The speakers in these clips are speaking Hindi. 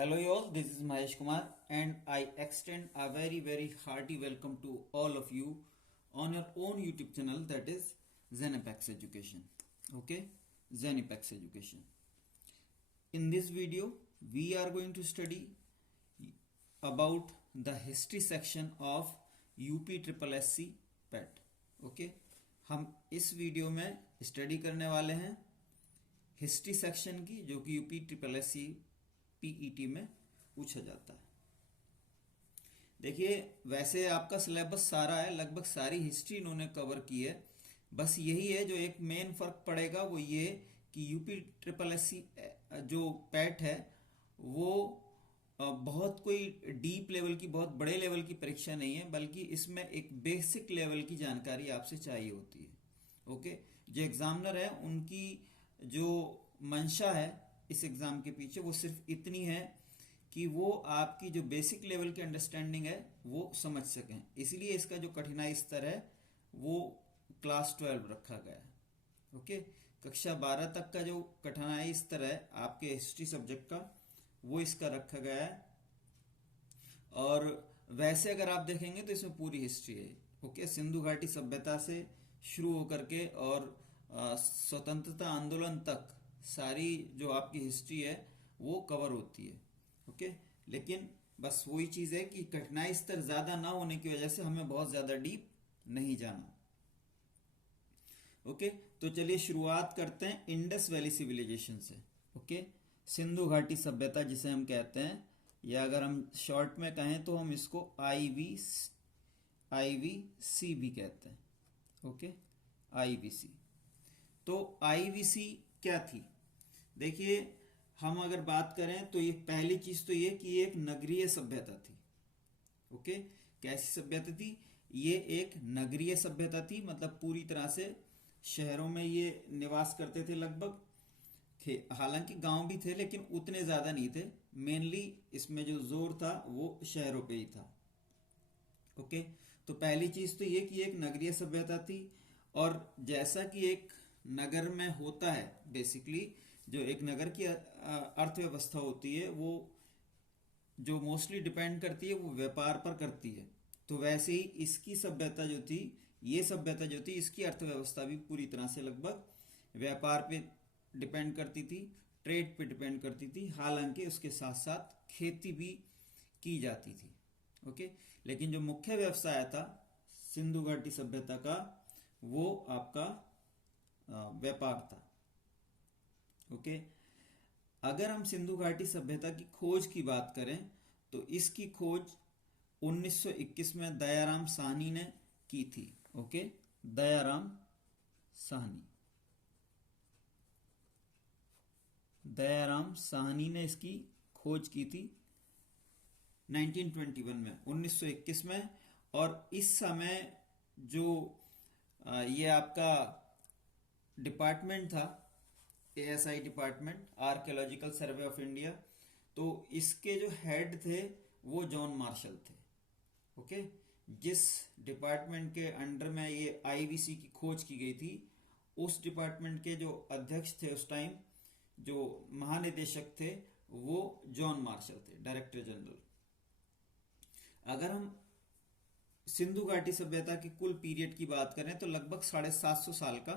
Hello y'all, this is Mahesh Kumar and I extend a very hearty welcome to all of you on your own YouTube channel, that is Zenepex Education. Okay, Zenepex Education. In this video, we are going to study about the history section of UP Triple SC PET. Okay, हम इस वीडियो में स्टडी करने वाले हैं हिस्ट्री सेक्शन की, जो कि UP triple S C PET में पूछा जाता है। देखिए, वैसे आपका सिलेबस सारा है, लगभग सारी हिस्ट्री इन्होंने कवर की है। बस यही है जो एक मेन फर्क पड़ेगा, वो ये कि यूपी ट्रिपल एस सी जो पैट है वो बहुत कोई डीप लेवल की, बहुत बड़े लेवल की परीक्षा नहीं है, बल्कि इसमें एक बेसिक लेवल की जानकारी आपसे चाहिए होती है। ओके, जो एग्जामिनर है उनकी जो मंशा है इस एग्जाम के पीछे वो सिर्फ इतनी है कि वो आपकी जो बेसिक लेवल की अंडरस्टैंडिंग है वो समझ सकें। इसलिए इसका जो कठिनाई स्तर है वो क्लास 12 रखा गया है। ओके, कक्षा 12 तक का जो कठिनाई स्तर है आपके हिस्ट्री सब्जेक्ट का वो इसका रखा गया है। और वैसे अगर आप देखेंगे तो इसमें पूरी हिस्ट्री है। ओके, सिंधु घाटी सभ्यता से शुरू होकर के और स्वतंत्रता आंदोलन तक सारी जो आपकी हिस्ट्री है वो कवर होती है। ओके, लेकिन बस वही चीज़ है कि कठिनाई स्तर ज़्यादा ना होने की वजह से हमें बहुत ज़्यादा डीप नहीं जाना। ओके, तो चलिए शुरुआत करते हैं इंडस वैली सिविलाइजेशन से। ओके, सिंधु घाटी सभ्यता जिसे हम कहते हैं, या अगर हम शॉर्ट में कहें तो हम इसको आईवीसी भी कहते हैं। Okay, IVC. तो आईवीसी क्या थी? देखिए, हम अगर बात करें तो ये पहली चीज तो ये कि ये एक नगरीय सभ्यता थी। ओके, कैसी सभ्यता थी? ये एक नगरीय सभ्यता थी, मतलब पूरी तरह से शहरों में ये निवास करते थे लगभग। हालांकि गांव भी थे लेकिन उतने ज्यादा नहीं थे। मेनली इसमें जो जोर था वो शहरों पे ही था। ओके, तो पहली चीज तो ये कि एक नगरीय सभ्यता थी। और जैसा कि एक नगर में होता है, बेसिकली जो एक नगर की अर्थव्यवस्था होती है वो जो मोस्टली डिपेंड करती है वो व्यापार पर करती है। तो वैसे ही इसकी सभ्यता जो थी, ये सभ्यता जो थी, इसकी अर्थव्यवस्था भी पूरी तरह से लगभग व्यापार पे डिपेंड करती थी, ट्रेड पे डिपेंड करती थी। हालांकि उसके साथ साथ खेती भी की जाती थी। ओके, लेकिन जो मुख्य व्यवसाय था सिंधु घाटी सभ्यता का वो आपका व्यापार था। ओके, अगर हम सिंधु घाटी सभ्यता की खोज की बात करें तो इसकी खोज 1921 में दयाराम साहनी ने की थी। ओके, दयाराम साहनी ने इसकी खोज की थी 1921 में, 1921 में। और इस समय जो ये आपका डिपार्टमेंट था, ASI department, archaeological survey of India, तो इसके जो हेड थे वो जॉन मार्शल थे। ओके, जिस डिपार्टमेंट के अंडर में ये आईवीसी की खोज की गई थी, उस डिपार्टमेंट के जो अध्यक्ष थे उस टाइम, जो महानिदेशक थे, वो जॉन मार्शल थे, डायरेक्टर जनरल। अगर हम सिंधु घाटी सभ्यता की कुल पीरियड की बात करें तो लगभग 750 साल का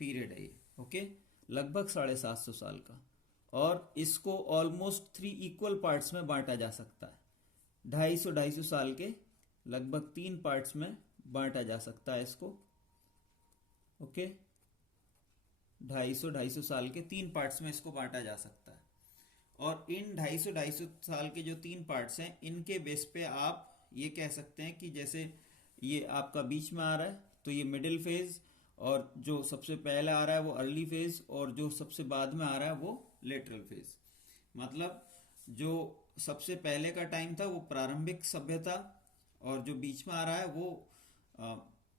पीरियड है ये। ओके, लगभग 750 साल का। और इसको ऑलमोस्ट 3 इक्वल पार्ट्स में बांटा जा सकता है। 250 साल के लगभग 3 पार्ट्स में बांटा जा सकता है इसको। ओके, 250 साल के 3 पार्ट्स में इसको बांटा जा सकता है। और इन 250 साल के जो 3 पार्ट्स हैं, इनके बेस पे आप ये कह सकते हैं कि जैसे ये आपका बीच में आ रहा है तो ये मिडिल फेज, और जो सबसे पहले आ रहा है वो अर्ली फेज, और जो सबसे बाद में आ रहा है वो लेटरल फेज। मतलब जो सबसे पहले का टाइम था वो प्रारंभिक सभ्यता, और जो बीच में आ रहा है वो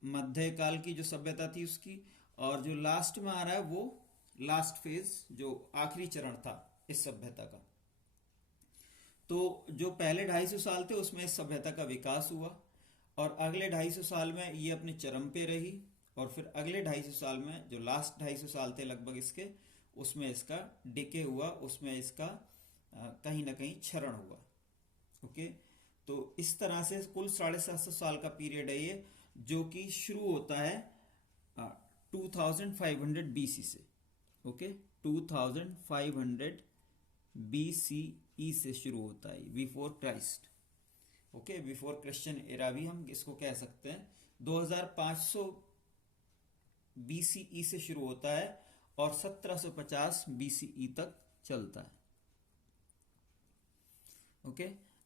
मध्यकाल की जो सभ्यता थी उसकी, और जो लास्ट में आ रहा है वो लास्ट फेज, जो आखिरी चरण था इस सभ्यता का। तो जो पहले 250 साल थे उसमें इस सभ्यता का विकास हुआ, और अगले 250 साल में ये अपने चरम पे रही, और फिर अगले 250 साल में जो लास्ट 250 साल थे लगभग इसके, उसमें इसका डिके हुआ, उसमें इसका कहीं ना कहीं क्षरण हुआ। ओके, तो इस तरह से कुल 750 साल का पीरियड है ये, जो कि शुरू होता है 2500 BC से। ओके, 2500 BCE से शुरू होता है, before Christ. Okay, before Christian era भी हम इसको कह सकते हैं। 2500 BCE से शुरू होता है और 1750 BCE तक चलता है। ओके,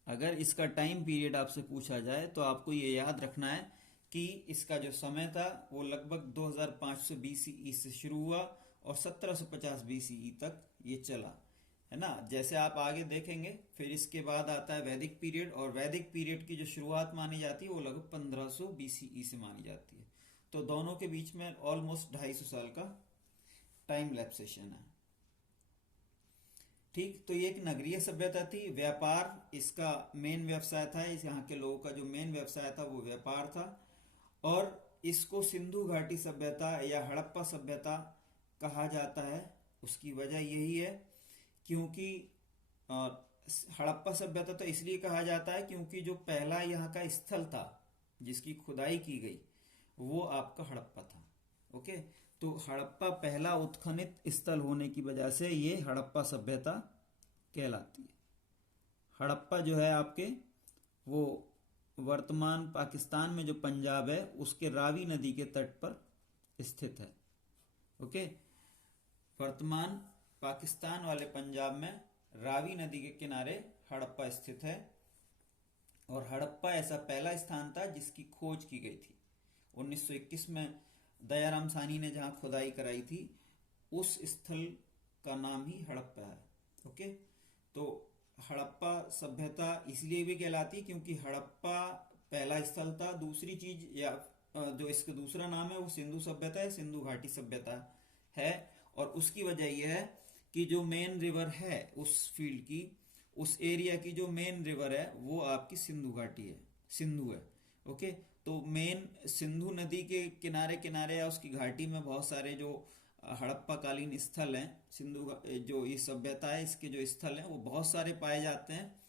अगर इसका टाइम पीरियड आपसे पूछा जाए तो आपको ये याद रखना है कि इसका जो समय था वो लगभग 2500 BCE से शुरू हुआ और 1750 BCE तक ये चला, है ना। जैसे आप आगे देखेंगे, फिर इसके बाद आता है वैदिक पीरियड, और वैदिक पीरियड की जो शुरुआत मानी जाती है वो लगभग 1500 BCE से मानी जाती है। तो दोनों के बीच में ऑलमोस्ट 250 साल का टाइम लैप्सेशन है। ठीक, तो ये एक नगरीय सभ्यता थी। व्यापार इसका मेन व्यवसाय था, इस यहाँ के लोगों का जो मेन व्यवसाय था वो व्यापार था। और इसको सिंधु घाटी सभ्यता या हड़प्पा सभ्यता कहा जाता है। उसकी वजह यही है क्योंकि हड़प्पा सभ्यता तो इसलिए कहा जाता है क्योंकि जो पहला यहाँ का स्थल था जिसकी खुदाई की गई वो आपका हड़प्पा था। ओके, तो हड़प्पा पहला उत्खनित स्थल होने की वजह से ये हड़प्पा सभ्यता कहलाती है। हड़प्पा जो है आपके वो वर्तमान पाकिस्तान में जो पंजाब है उसके रावी नदी के तट पर स्थित है। ओके, वर्तमान पाकिस्तान वाले पंजाब में रावी नदी के किनारे हड़प्पा स्थित है। और हड़प्पा ऐसा पहला स्थान था जिसकी खोज की गई थी। 1921 में दयाराम साहनी ने जहां खुदाई कराई थी उस स्थल का नाम ही हड़प्पा है। ओके, तो हड़प्पा सभ्यता इसलिए भी कहलाती क्योंकि हड़प्पा पहला स्थल था। दूसरी चीज या जो इसका दूसरा नाम है वो सिंधु सभ्यता है, सिंधु घाटी सभ्यता है। और उसकी वजह यह है कि जो मेन रिवर है उस फील्ड की, उस एरिया की जो मेन रिवर है वो आपकी सिंधु घाटी है, सिंधु है। ओके, तो मेन सिंधु नदी के किनारे किनारे या उसकी घाटी में बहुत सारे जो हड़प्पा कालीन स्थल हैं, सिंधु जो ये सभ्यता है इसके जो स्थल हैं वो बहुत सारे पाए जाते हैं।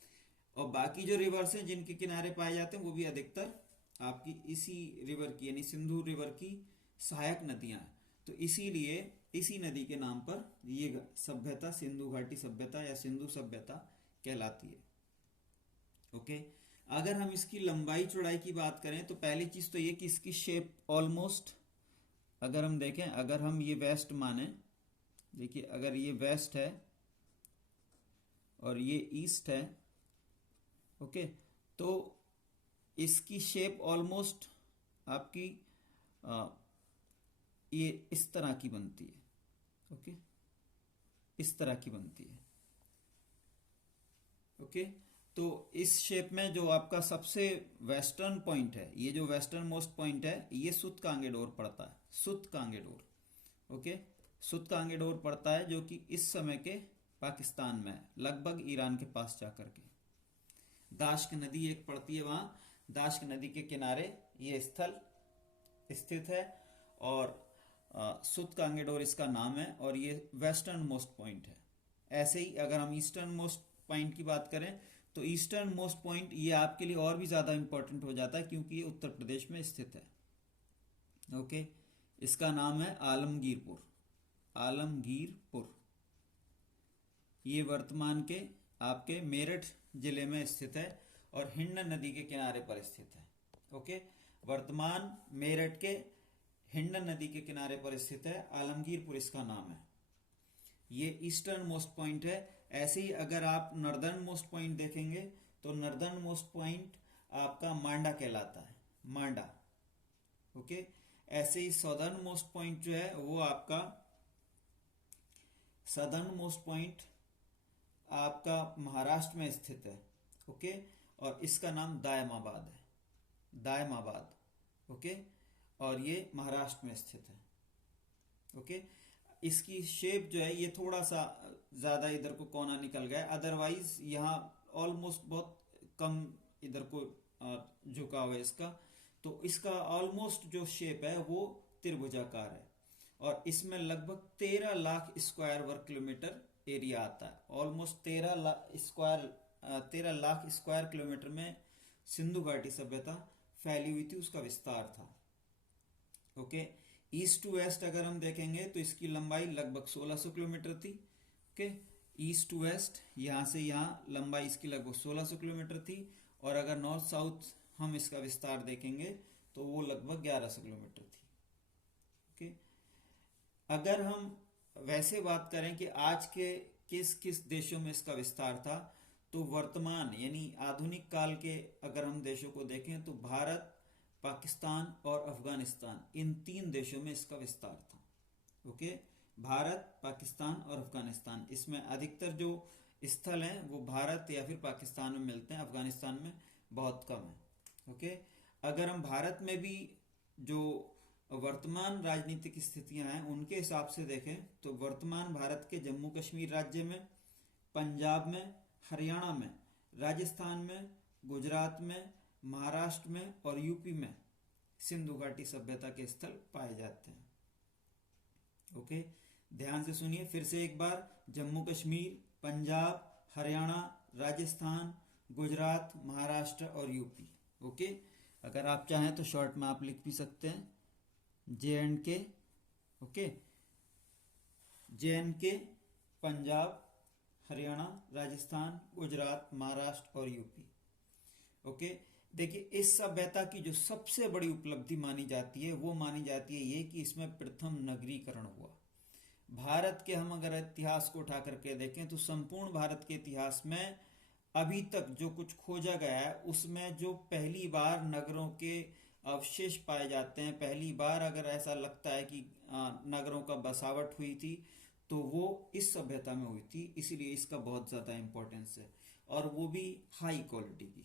और बाकी जो रिवर्स हैं जिनके किनारे पाए जाते हैं वो भी अधिकतर आपकी इसी रिवर की यानी सिंधु रिवर की सहायक नदियां हैं। तो इसीलिए इसी नदी के नाम पर ये सभ्यता सिंधु घाटी सभ्यता या सिंधु सभ्यता कहलाती है। ओके, अगर हम इसकी लंबाई चौड़ाई की बात करें तो पहली चीज तो ये कि इसकी शेप ऑलमोस्ट, अगर हम देखें, अगर हम ये वेस्ट माने, देखिए अगर ये वेस्ट है और ये ईस्ट है, ओके, तो इसकी शेप ऑलमोस्ट आपकी ये इस तरह की बनती है। ओके, इस तरह की बनती है। ओके, तो इस शेप में जो आपका सबसे वेस्टर्न पॉइंट है, ये जो वेस्टर्न मोस्ट पॉइंट है ये सुत कांगेडोर पड़ता है, सुत कांगेडोर। ओके, सुत कांगेडोर पड़ता है जो कि इस समय के पाकिस्तान में है, लगभग ईरान के पास जाकर के। दाश्क नदी एक पड़ती है वहां, दाश्क नदी के किनारे ये स्थल स्थित है और सुत कांगेडोर इसका नाम है और ये वेस्टर्न मोस्ट पॉइंट है। ऐसे ही अगर हम ईस्टर्न मोस्ट पॉइंट की बात करें तो ईस्टर्न मोस्ट पॉइंट ये आपके लिए और भी ज्यादा इंपॉर्टेंट हो जाता है क्योंकि ये उत्तर प्रदेश में स्थित है। ओके, इसका नाम है आलमगीरपुर, आलमगीरपुर। ये वर्तमान के आपके मेरठ जिले में स्थित है और हिंडन नदी के किनारे पर स्थित है। ओके, वर्तमान मेरठ के हिंडन नदी के किनारे पर स्थित है, आलमगीरपुर इसका नाम है। ये ईस्टर्न मोस्ट पॉइंट है। ऐसे ही अगर आप नॉर्दर्न मोस्ट पॉइंट देखेंगे तो नॉर्दर्न मोस्ट पॉइंट आपका मांडा कहलाता है, मांडा। ओके, ऐसे ही सदर्न मोस्ट पॉइंट जो है वो आपका सदर्न मोस्ट पॉइंट आपका महाराष्ट्र में स्थित है। ओके, और इसका नाम दायमाबाद है, दायमाबाद। ओके, और ये महाराष्ट्र में स्थित है। ओके, इसकी शेप जो है ये थोड़ा सा ज्यादा इधर को कोना निकल गया, अदरवाइज यहाँ ऑलमोस्ट बहुत कम इधर को झुकाव है इसका। तो इसका ऑलमोस्ट जो शेप है वो त्रिभुजाकार है और इसमें लगभग 13 लाख स्क्वायर वर्ग किलोमीटर एरिया आता है। ऑलमोस्ट 13 लाख स्क्वायर किलोमीटर में सिंधु घाटी सभ्यता फैली हुई थी, उसका विस्तार था। ओके, ईस्ट टू वेस्ट अगर हम देखेंगे तो इसकी लंबाई लगभग 1600 किलोमीटर थी। ओके, ईस्ट टू वेस्ट, यहाँ से यहाँ लंबाई इसकी लगभग 1600 किलोमीटर थी। और अगर नॉर्थ साउथ हम इसका विस्तार देखेंगे तो वो लगभग 1100 किलोमीटर थी। ओके, अगर हम वैसे बात करें कि आज के किस किस देशों में इसका विस्तार था, तो वर्तमान यानी आधुनिक काल के अगर हम देशों को देखें तो भारत, पाकिस्तान और अफगानिस्तान, इन 3 देशों में इसका विस्तार था। ओके, भारत, पाकिस्तान और अफगानिस्तान, इसमें अधिकतर जो स्थल हैं वो भारत या फिर पाकिस्तान में मिलते हैं, अफगानिस्तान में बहुत कम है। ओके, अगर हम भारत में भी जो वर्तमान राजनीतिक स्थितियां हैं उनके हिसाब से देखें तो वर्तमान भारत के जम्मू कश्मीर राज्य में, पंजाब में, हरियाणा में, राजस्थान में, गुजरात में, महाराष्ट्र में और यूपी में सिंधु घाटी सभ्यता के स्थल पाए जाते हैं। ओके, ध्यान से सुनिए फिर से एक बार, जम्मू कश्मीर, पंजाब, हरियाणा, राजस्थान, गुजरात, महाराष्ट्र और यूपी। ओके, अगर आप चाहें तो शॉर्ट में आप लिख भी सकते हैं JNK। Okay, JNK, Punjab, Haryana, Rajasthan, Gujarat, Maharashtra और यूपी। ओके, देखिए इस सभ्यता की जो सबसे बड़ी उपलब्धि मानी जाती है वो मानी जाती है ये कि इसमें प्रथम नगरीकरण हुआ। भारत के हम अगर इतिहास को उठा करके देखें तो संपूर्ण भारत के इतिहास में अभी तक जो कुछ खोजा गया है उसमें जो पहली बार नगरों के अवशेष पाए जाते हैं, पहली बार अगर ऐसा लगता है कि नगरों का बसावट हुई थी तो वो इस सभ्यता में हुई थी, इसीलिए इसका बहुत ज़्यादा इम्पोर्टेंस है और वो भी हाई क्वालिटी की।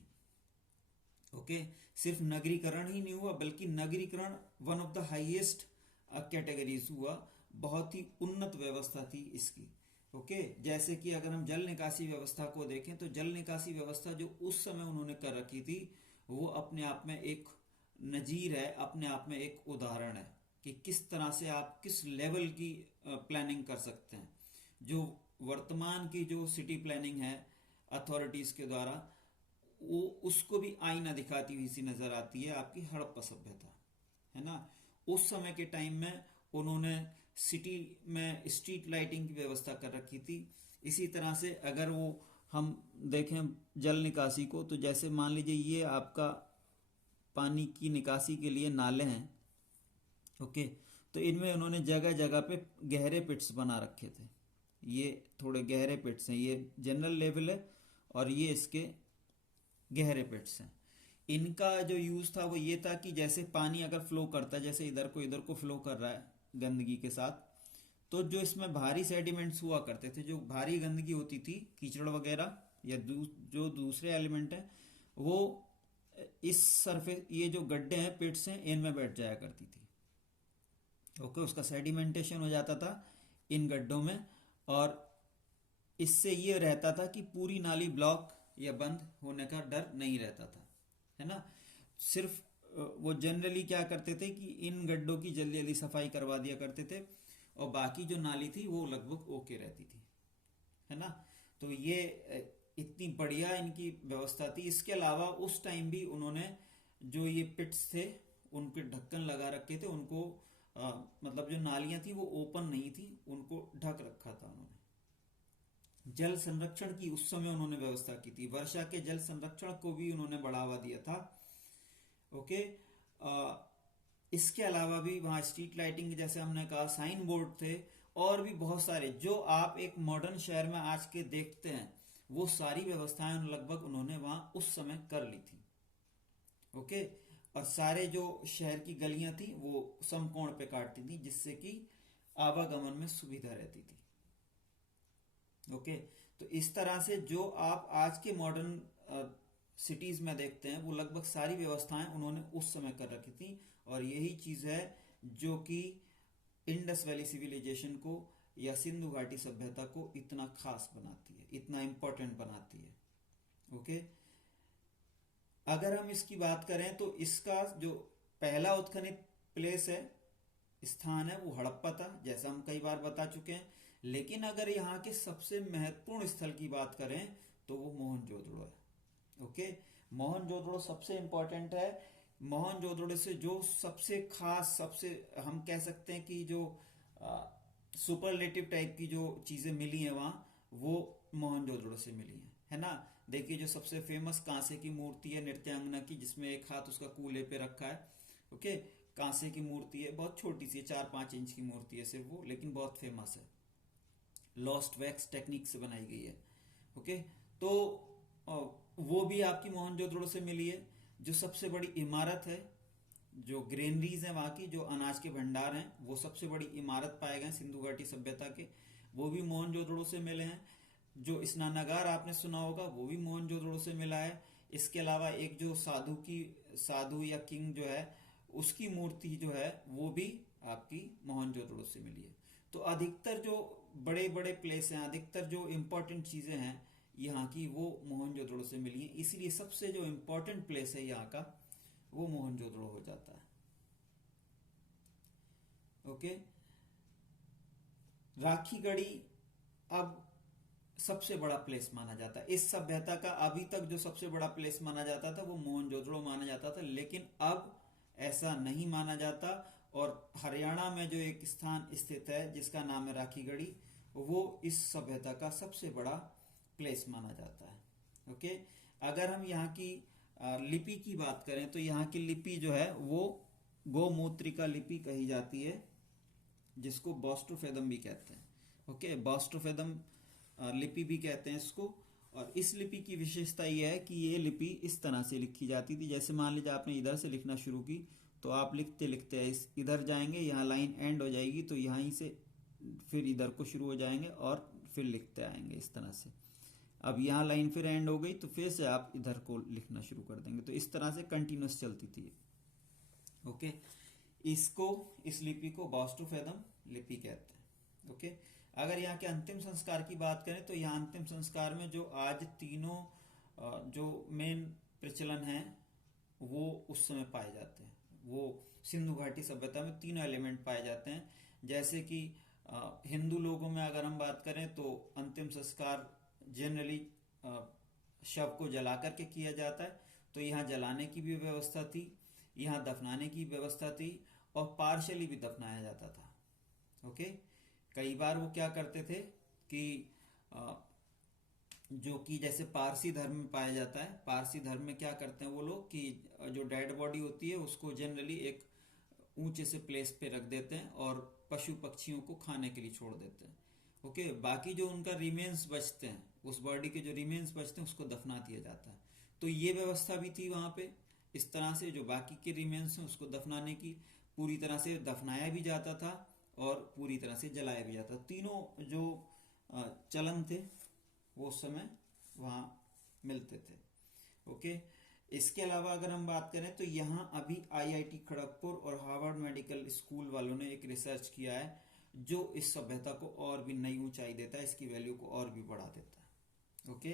ओके, सिर्फ नगरीकरण ही नहीं हुआ बल्कि नगरीकरण one of the highest categories हुआ, बहुत ही उन्नत व्यवस्था थी इसकी। ओके, जैसे कि अगर हम जल निकासी व्यवस्था को देखें तो जल निकासी व्यवस्था जो उस समय उन्होंने कर रखी थी वो अपने आप में एक नजीर है, अपने आप में एक उदाहरण है कि किस तरह से आप किस लेवल की प्लानिंग कर सकते हैं। जो वर्तमान की जो सिटी प्लानिंग है अथॉरिटीज के द्वारा, वो उसको भी आईना दिखाती हुई सी नजर आती है आपकी हड़प्पा सभ्यता, है ना। उस समय के टाइम में उन्होंने सिटी में स्ट्रीट लाइटिंग की व्यवस्था कर रखी थी। इसी तरह से अगर वो हम देखें जल निकासी को, तो जैसे मान लीजिए ये आपका पानी की निकासी के लिए नाले हैं। ओके, तो इनमें उन्होंने जगह जगह पे गहरे पिट्स बना रखे थे। ये थोड़े गहरे पिट्स हैं, ये जनरल लेवल है और ये इसके गहरे पिट्स हैं। इनका जो यूज था वो ये था कि जैसे पानी अगर फ्लो करता है, जैसे इधर को फ्लो कर रहा है गंदगी के साथ, तो जो इसमें भारी सेडिमेंट्स हुआ करते थे, जो भारी गंदगी होती थी, कीचड़ वगैरह या जो दूसरे एलिमेंट हैं, वो इस सरफेस, ये जो गड्ढे हैं, पिट्स हैं, इनमें बैठ जाया करती थी। ओके, उसका सेडिमेंटेशन हो जाता था इन गड्ढों में और इससे ये रहता था कि पूरी नाली ब्लॉक या बंद होने का डर नहीं रहता था, है ना। सिर्फ वो जनरली क्या करते थे कि इन गड्ढों की जल्दी जल्दी सफाई करवा दिया करते थे और बाकी जो नाली थी वो लगभग ओके रहती थी, है ना। तो ये इतनी बढ़िया इनकी व्यवस्था थी। इसके अलावा उस टाइम भी उन्होंने जो ये पिट्स थे उनके ढक्कन लगा रखे थे, उनको मतलब जो नालियां थी वो ओपन नहीं थी, उनको ढक रखा था उन्होंने। जल संरक्षण की उस समय उन्होंने व्यवस्था की थी, वर्षा के जल संरक्षण को भी उन्होंने बढ़ावा दिया था। ओके, इसके अलावा भी वहाँ स्ट्रीट लाइटिंग जैसे हमने कहा, साइन बोर्ड थे और भी बहुत सारे जो आप एक मॉडर्न शहर में आज के देखते हैं, वो सारी व्यवस्थाएं लगभग उन्होंने वहां उस समय कर ली थी। ओके, और सारे जो शहर की गलियां थी वो समकोण पे काटती थी जिससे कि आवागमन में सुविधा रहती थी। ओके, तो इस तरह से जो आप आज के मॉडर्न सिटीज में देखते हैं वो लगभग सारी व्यवस्थाएं उन्होंने उस समय कर रखी थी और यही चीज है जो कि इंडस वैली सिविलाइजेशन को या सिंधु घाटी सभ्यता को इतना खास बनाती है, इतना इंपॉर्टेंट बनाती है। ओके, अगर हम इसकी बात करें तो इसका जो पहला उत्खनित प्लेस है, स्थान है, वो हड़प्पा था, जैसा हम कई बार बता चुके हैं। लेकिन अगर यहाँ के सबसे महत्वपूर्ण स्थल की बात करें तो वो मोहनजोदड़ो है। ओके, मोहनजोदड़ो सबसे इंपॉर्टेंट है। मोहनजोदड़ो से जो सबसे खास, सबसे हम कह सकते हैं कि जो सुपरलेटिव टाइप की जो चीजें मिली हैं वहां, वो मोहनजोदड़ो से मिली है ना। देखिए जो सबसे फेमस कांसे की मूर्ति है नृत्यांगना की, जिसमें एक हाथ उसका कूल्हे पे रखा है। ओके, कांसे की मूर्ति है, बहुत छोटी सी 4-5 इंच की मूर्ति है सिर्फ वो, लेकिन बहुत फेमस है, लॉस्ट वैक्स टेक्निक से बनाई गई है। ओके, तो वो भी आपकी मोहनजोदड़ो से मिली है। जो सबसे बड़ी इमारत है, जो ग्रेनरीज है वहां की, जो अनाज के भंडार हैं, वो सबसे बड़ी इमारत पाए गए सिंधु घाटी सभ्यता के, वो भी मोहनजोदड़ो से मिले हैं। जो स्नानागार आपने सुना होगा वो भी मोहनजोदड़ो से मिला है। इसके अलावा एक जो साधु या किंग जो है, उसकी मूर्ति जो है वो भी आपकी मोहनजोदड़ो से मिली है। तो अधिकतर जो बड़े बड़े प्लेस हैं, अधिकतर जो इम्पोर्टेंट चीजें हैं यहाँ की, वो मोहनजोदड़ो से मिली है। इसलिए सबसे जो इम्पोर्टेंट प्लेस है यहाँ का, वो मोहनजोदड़ो हो जाता है। ओके, राखी गढ़ी अब सबसे बड़ा प्लेस माना जाता है इस सभ्यता का। अभी तक जो सबसे बड़ा प्लेस माना जाता था वो मोहनजोदड़ो माना जाता था, लेकिन अब ऐसा नहीं माना जाता। और हरियाणा में जो एक स्थान स्थित है जिसका नाम है राखीगढ़ी, वो इस सभ्यता का सबसे बड़ा प्लेस माना जाता है। ओके, अगर हम यहाँ की लिपि की बात करें तो यहाँ की लिपि जो है वो गोमूत्रिका लिपि कही जाती है, जिसको बॉस्ट्रोफेदम भी कहते हैं। ओके, बॉस्ट्रोफेदम लिपि भी कहते हैं इसको। और इस लिपि की विशेषता यह है कि ये लिपि इस तरह से लिखी जाती थी, जैसे मान लीजिए आपने इधर से लिखना शुरू की, तो आप लिखते लिखते इस इधर जाएंगे, यहाँ लाइन एंड हो जाएगी, तो यहीं से फिर इधर को शुरू हो जाएंगे और फिर लिखते आएंगे इस तरह से। अब यहाँ लाइन फिर एंड हो गई तो फिर से आप इधर को लिखना शुरू कर देंगे, तो इस तरह से कंटिन्यूस चलती थी। ओके, इस लिपि को बॉस्ट्रोफेदम लिपि कहते हैं। ओके, अगर यहाँ के अंतिम संस्कार की बात करें तो यहाँ अंतिम संस्कार में जो आज तीनों जो मेन प्रचलन हैं वो उस समय पाए जाते हैं। वो सिंधु घाटी सभ्यता में तीनों एलिमेंट पाए जाते हैं। जैसे कि हिंदू लोगों में अगर हम बात करें तो अंतिम संस्कार जनरली शव को जला करके किया जाता है, तो यहाँ जलाने की भी व्यवस्था थी, यहाँ दफनाने की व्यवस्था थी, और पार्शली भी दफनाया जाता था। ओके, कई बार वो क्या करते थे कि जो कि जैसे पारसी धर्म में पाया जाता है, पारसी धर्म में क्या करते हैं वो लोग कि जो डेड बॉडी होती है उसको जनरली एक ऊंचे से प्लेस पे रख देते हैं और पशु पक्षियों को खाने के लिए छोड़ देते हैं। ओके, बाकी जो उनका रिमेन्स बचते हैं, उस बॉडी के जो रिमेन्स बचते हैं उसको दफना दिया जाता है। तो ये व्यवस्था भी थी वहां पे, इस तरह से जो बाकी के रिमेन्स हैं उसको दफनाने की, पूरी तरह से दफनाया भी जाता था और पूरी तरह से जलाया भी जाता। तीनों जो चलन थे वो उस समय वहां मिलते थे। ओके, इसके अलावा अगर हम बात करें तो यहाँ अभी आईआईटी खड़गपुर और हार्वर्ड मेडिकल स्कूल वालों ने एक रिसर्च किया है जो इस सभ्यता को और भी नई ऊंचाई देता है, इसकी वैल्यू को और भी बढ़ा देता है। ओके,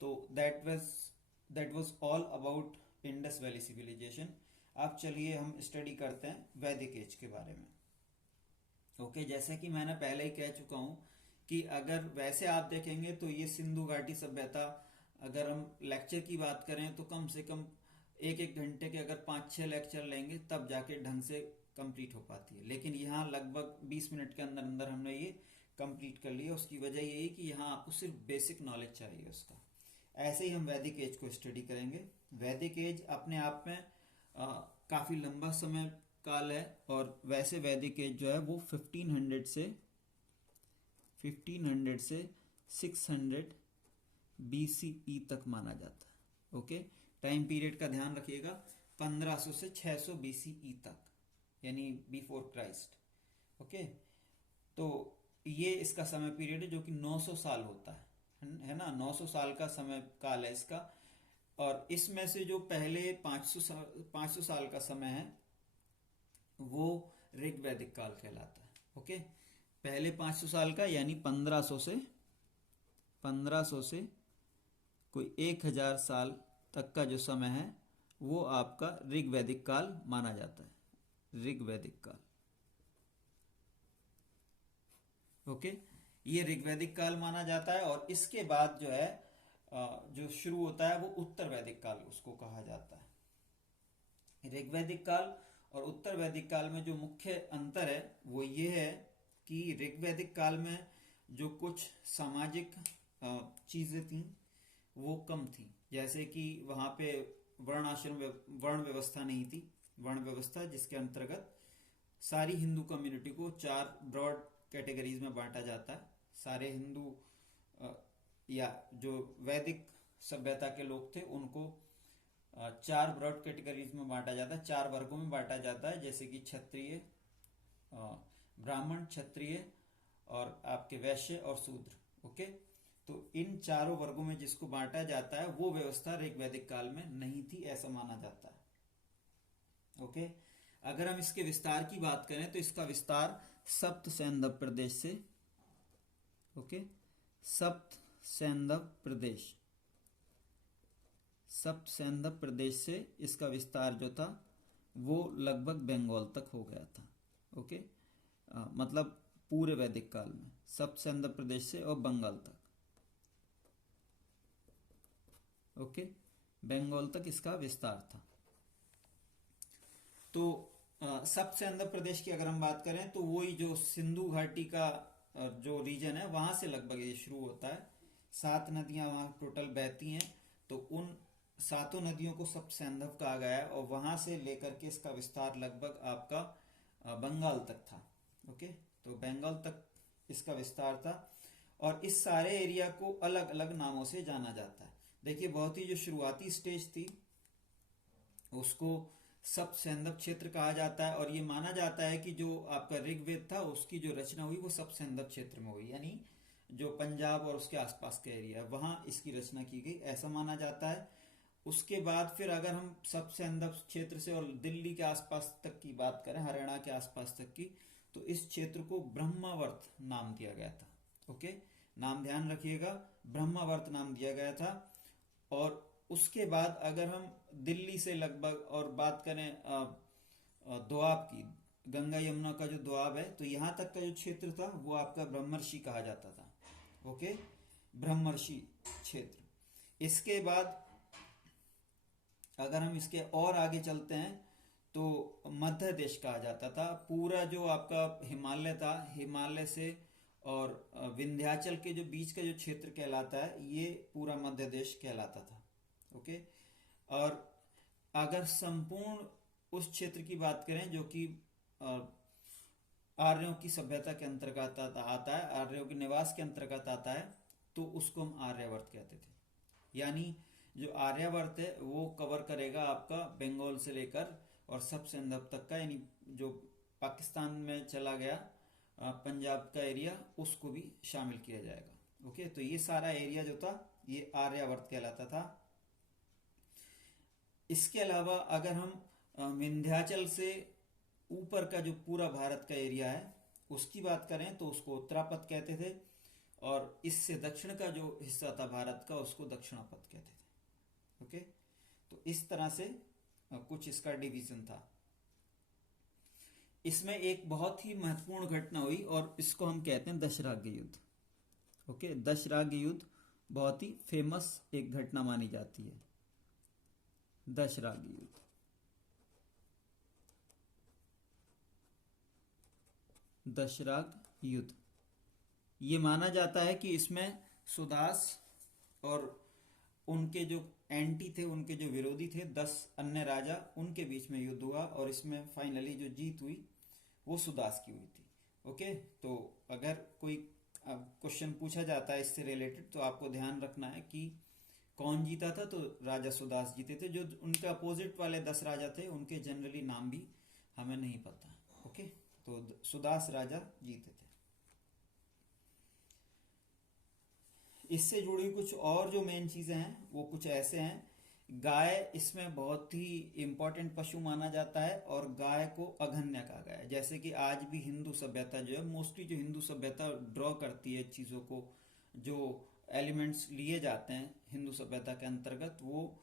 तो that was all about Indus valley civilization. अब चलिए हम स्टडी करते हैं वैदिक एज के बारे में। ओके, जैसा कि मैंने पहले ही कह चुका हूं कि अगर वैसे आप देखेंगे तो ये सिंधु घाटी सभ्यता, अगर हम लेक्चर की बात करें तो कम से कम एक एक घंटे के अगर 5-6 लेक्चर लेंगे तब जाके ढंग से कंप्लीट हो पाती है, लेकिन यहाँ लगभग 20 मिनट के अंदर अंदर हमने ये कंप्लीट कर लिया। उसकी वजह यही कि यहाँ आपको सिर्फ बेसिक नॉलेज चाहिए उसका। ऐसे ही हम वैदिक एज को स्टडी करेंगे। वैदिक एज अपने आप में काफी लंबा समय काल है, और वैसे वैदिक एज जो है वो 1500 से 600 BCE तक माना जाता है। ओके, टाइम पीरियड का ध्यान रखिएगा, 1500 से 600 BCE तक, यानी बिफोर क्राइस्ट। ओके, तो ये इसका समय पीरियड है जो कि 900 साल होता है ना, 900 साल का समय काल है इसका। और इसमें से जो पहले 500 साल का समय है वो ऋग्वैदिक काल कहलाता है। ओके, पहले 500 साल का यानी 1500 से कोई 1000 साल तक का जो समय है वो आपका ऋग्वैदिक काल माना जाता है, ऋग्वैदिक काल। ओके, ये ऋग्वैदिक काल माना जाता है। और इसके बाद जो है जो शुरू होता है वो उत्तर वैदिक काल उसको कहा जाता है। ऋग्वैदिक काल और उत्तर वैदिक काल में जो मुख्य अंतर है वो ये है कि ऋग्वैदिक काल में जो कुछ सामाजिक चीजें थी वो कम थी, जैसे कि वहां पे वर्ण आश्रम वर्ण व्यवस्था नहीं थी। वर्ण व्यवस्था जिसके अंतर्गत सारी हिंदू कम्युनिटी को 4 ब्रॉड कैटेगरीज में बांटा जाता है। सारे हिंदू या जो वैदिक सभ्यता के लोग थे उनको 4 ब्रॉड कैटेगरीज में बांटा जाता है, 4 वर्गों में बांटा जाता है, जैसे कि क्षत्रिय, ब्राह्मण, क्षत्रिय और आपके वैश्य और शूद्र। ओके, तो इन चारों वर्गों में जिसको बांटा जाता है वो व्यवस्था ऋग्वैदिक काल में नहीं थी, ऐसा माना जाता है। ओके, अगर हम इसके विस्तार की बात करें तो इसका विस्तार सप्त सैंधव प्रदेश से, ओके, सप्त सैंधव प्रदेश से इसका विस्तार जो था वो लगभग बंगाल तक हो गया था। ओके, मतलब पूरे वैदिक काल में सप्त सैंधव प्रदेश से और बंगाल तक। ओके, बंगाल तक इसका विस्तार था। तो सप्त सैंधव प्रदेश की अगर हम बात करें तो वही जो सिंधु घाटी का जो रीजन है वहां से लगभग ये शुरू होता है। 7 नदियां वहां टोटल बहती हैं, तो उन 7 नदियों को सप्त सैंधव कहा गया है और वहां से लेकर के इसका विस्तार लगभग आपका बंगाल तक था। ओके, तो बंगाल तक इसका विस्तार था और इस सारे एरिया को अलग अलग नामों से जाना जाता है। देखिए, बहुत ही जो शुरुआती स्टेज थी उसको सप्त सैंधव क्षेत्र कहा जाता है और ये माना जाता है कि जो आपका ऋग्वेद था उसकी जो रचना हुई वो सप्त सैंधव क्षेत्र में हुई, यानी जो पंजाब और उसके आसपास का एरिया है वहां इसकी रचना की गई, ऐसा माना जाता है। उसके बाद फिर अगर हम सप्त सैंधव क्षेत्र से और दिल्ली के आसपास तक की बात करें, हरियाणा के आसपास तक की, तो इस क्षेत्र को ब्रह्मावर्त नाम दिया गया था। ओके, नाम ध्यान रखिएगा, ब्रह्मावर्त नाम दिया गया था। और उसके बाद अगर हम दिल्ली से लगभग और बात करें दोआब की, गंगा यमुना का जो दोआब है, तो यहां तक का जो क्षेत्र था वो आपका ब्रह्मर्षि कहा जाता था। ओके, ब्रह्मर्षि क्षेत्र। इसके बाद अगर हम इसके और आगे चलते हैं तो मध्य देश कहा जाता था। पूरा जो आपका हिमालय था, हिमालय से और विंध्याचल के जो बीच का जो क्षेत्र कहलाता है ये पूरा मध्य देश कहलाता था। ओके, और अगर संपूर्ण उस क्षेत्र की बात करें जो कि आर्यों की सभ्यता के अंतर्गत आता है, आर्यों के निवास के अंतर्गत आता है, तो उसको हम आर्यावर्त कहते थे। यानी जो आर्यावर्त है वो कवर करेगा आपका बंगाल से लेकर और सब सैंधव तक का, यानी जो पाकिस्तान में चला गया पंजाब का एरिया उसको भी शामिल किया जाएगा। ओके, तो ये सारा एरिया जो था ये आर्यावर्त कहलाता था। इसके अलावा अगर हम विंध्याचल से ऊपर का जो पूरा भारत का एरिया है उसकी बात करें तो उसको उत्तरापथ कहते थे और इससे दक्षिण का जो हिस्सा था भारत का उसको दक्षिणापथ कहते थे। ओके, तो इस तरह से कुछ इसका डिवीजन था। इसमें एक बहुत ही महत्वपूर्ण घटना हुई और इसको हम कहते हैं दशराग्य युद्ध। ओके, दशराग्य युद्ध बहुत ही फेमस एक घटना मानी जाती है, दशराग्य युद्ध। दशराग्य युद्ध ये माना जाता है कि इसमें सुदास और उनके जो एंटी थे, उनके जो विरोधी थे 10 अन्य राजा, उनके बीच में युद्ध हुआ और इसमें फाइनली जो जीत हुई वो सुदास की हुई थी। ओके, तो अगर कोई क्वेश्चन पूछा जाता है इससे रिलेटेड तो आपको ध्यान रखना है कि कौन जीता था, तो राजा सुदास जीते थे। जो उनके अपोजिट वाले 10 राजा थे उनके जनरली नाम भी हमें नहीं पता। ओके, तो सुदास राजा जीते थे। इससे जुड़ी कुछ और जो मेन चीजें हैं वो कुछ ऐसे हैं। गाय इसमें बहुत ही इंपॉर्टेंट पशु माना जाता है और गाय को अघन्य कहा गया है। जैसे कि आज भी हिंदू सभ्यता जो है, मोस्टली जो हिंदू सभ्यता ड्रॉ करती है चीजों को, जो एलिमेंट्स लिए जाते हैं हिंदू सभ्यता के अंतर्गत, वो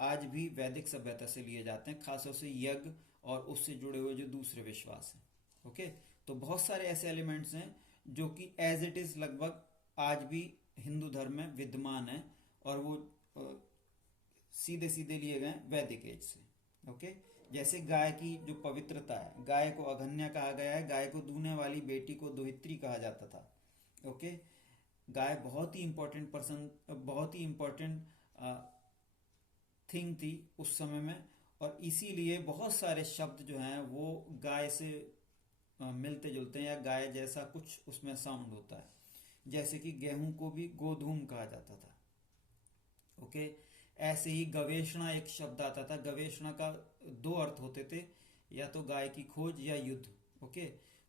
आज भी वैदिक सभ्यता से लिए जाते हैं, खासतौर से यज्ञ और उससे जुड़े हुए जो दूसरे विश्वास हैं। ओके, तो बहुत सारे ऐसे एलिमेंट्स हैं जो कि एज इट इज लगभग आज भी हिंदू धर्म में विद्यमान है, और वो सीधे सीधे लिए गए वैदिक एज से। ओके, जैसे गाय की जो पवित्रता है, गाय को अघन्या कहा गया है, गाय को दूहने वाली बेटी को दोहित्री कहा जाता था। ओके, गाय बहुत ही इंपॉर्टेंट पर्सन, बहुत ही इंपॉर्टेंट थिंग थी उस समय में, और इसीलिए बहुत सारे शब्द जो हैं वो गाय से मिलते जुलते हैं, या गाय जैसा कुछ उसमें साउंड होता है। जैसे कि गेहूं को भी गोधूम कहा जाता था। ओके, ऐसे ही गवेषणा एक शब्द आता था। गवेषणा का दो अर्थ होते थे, या तो गाय की खोज या युद्ध। ओके,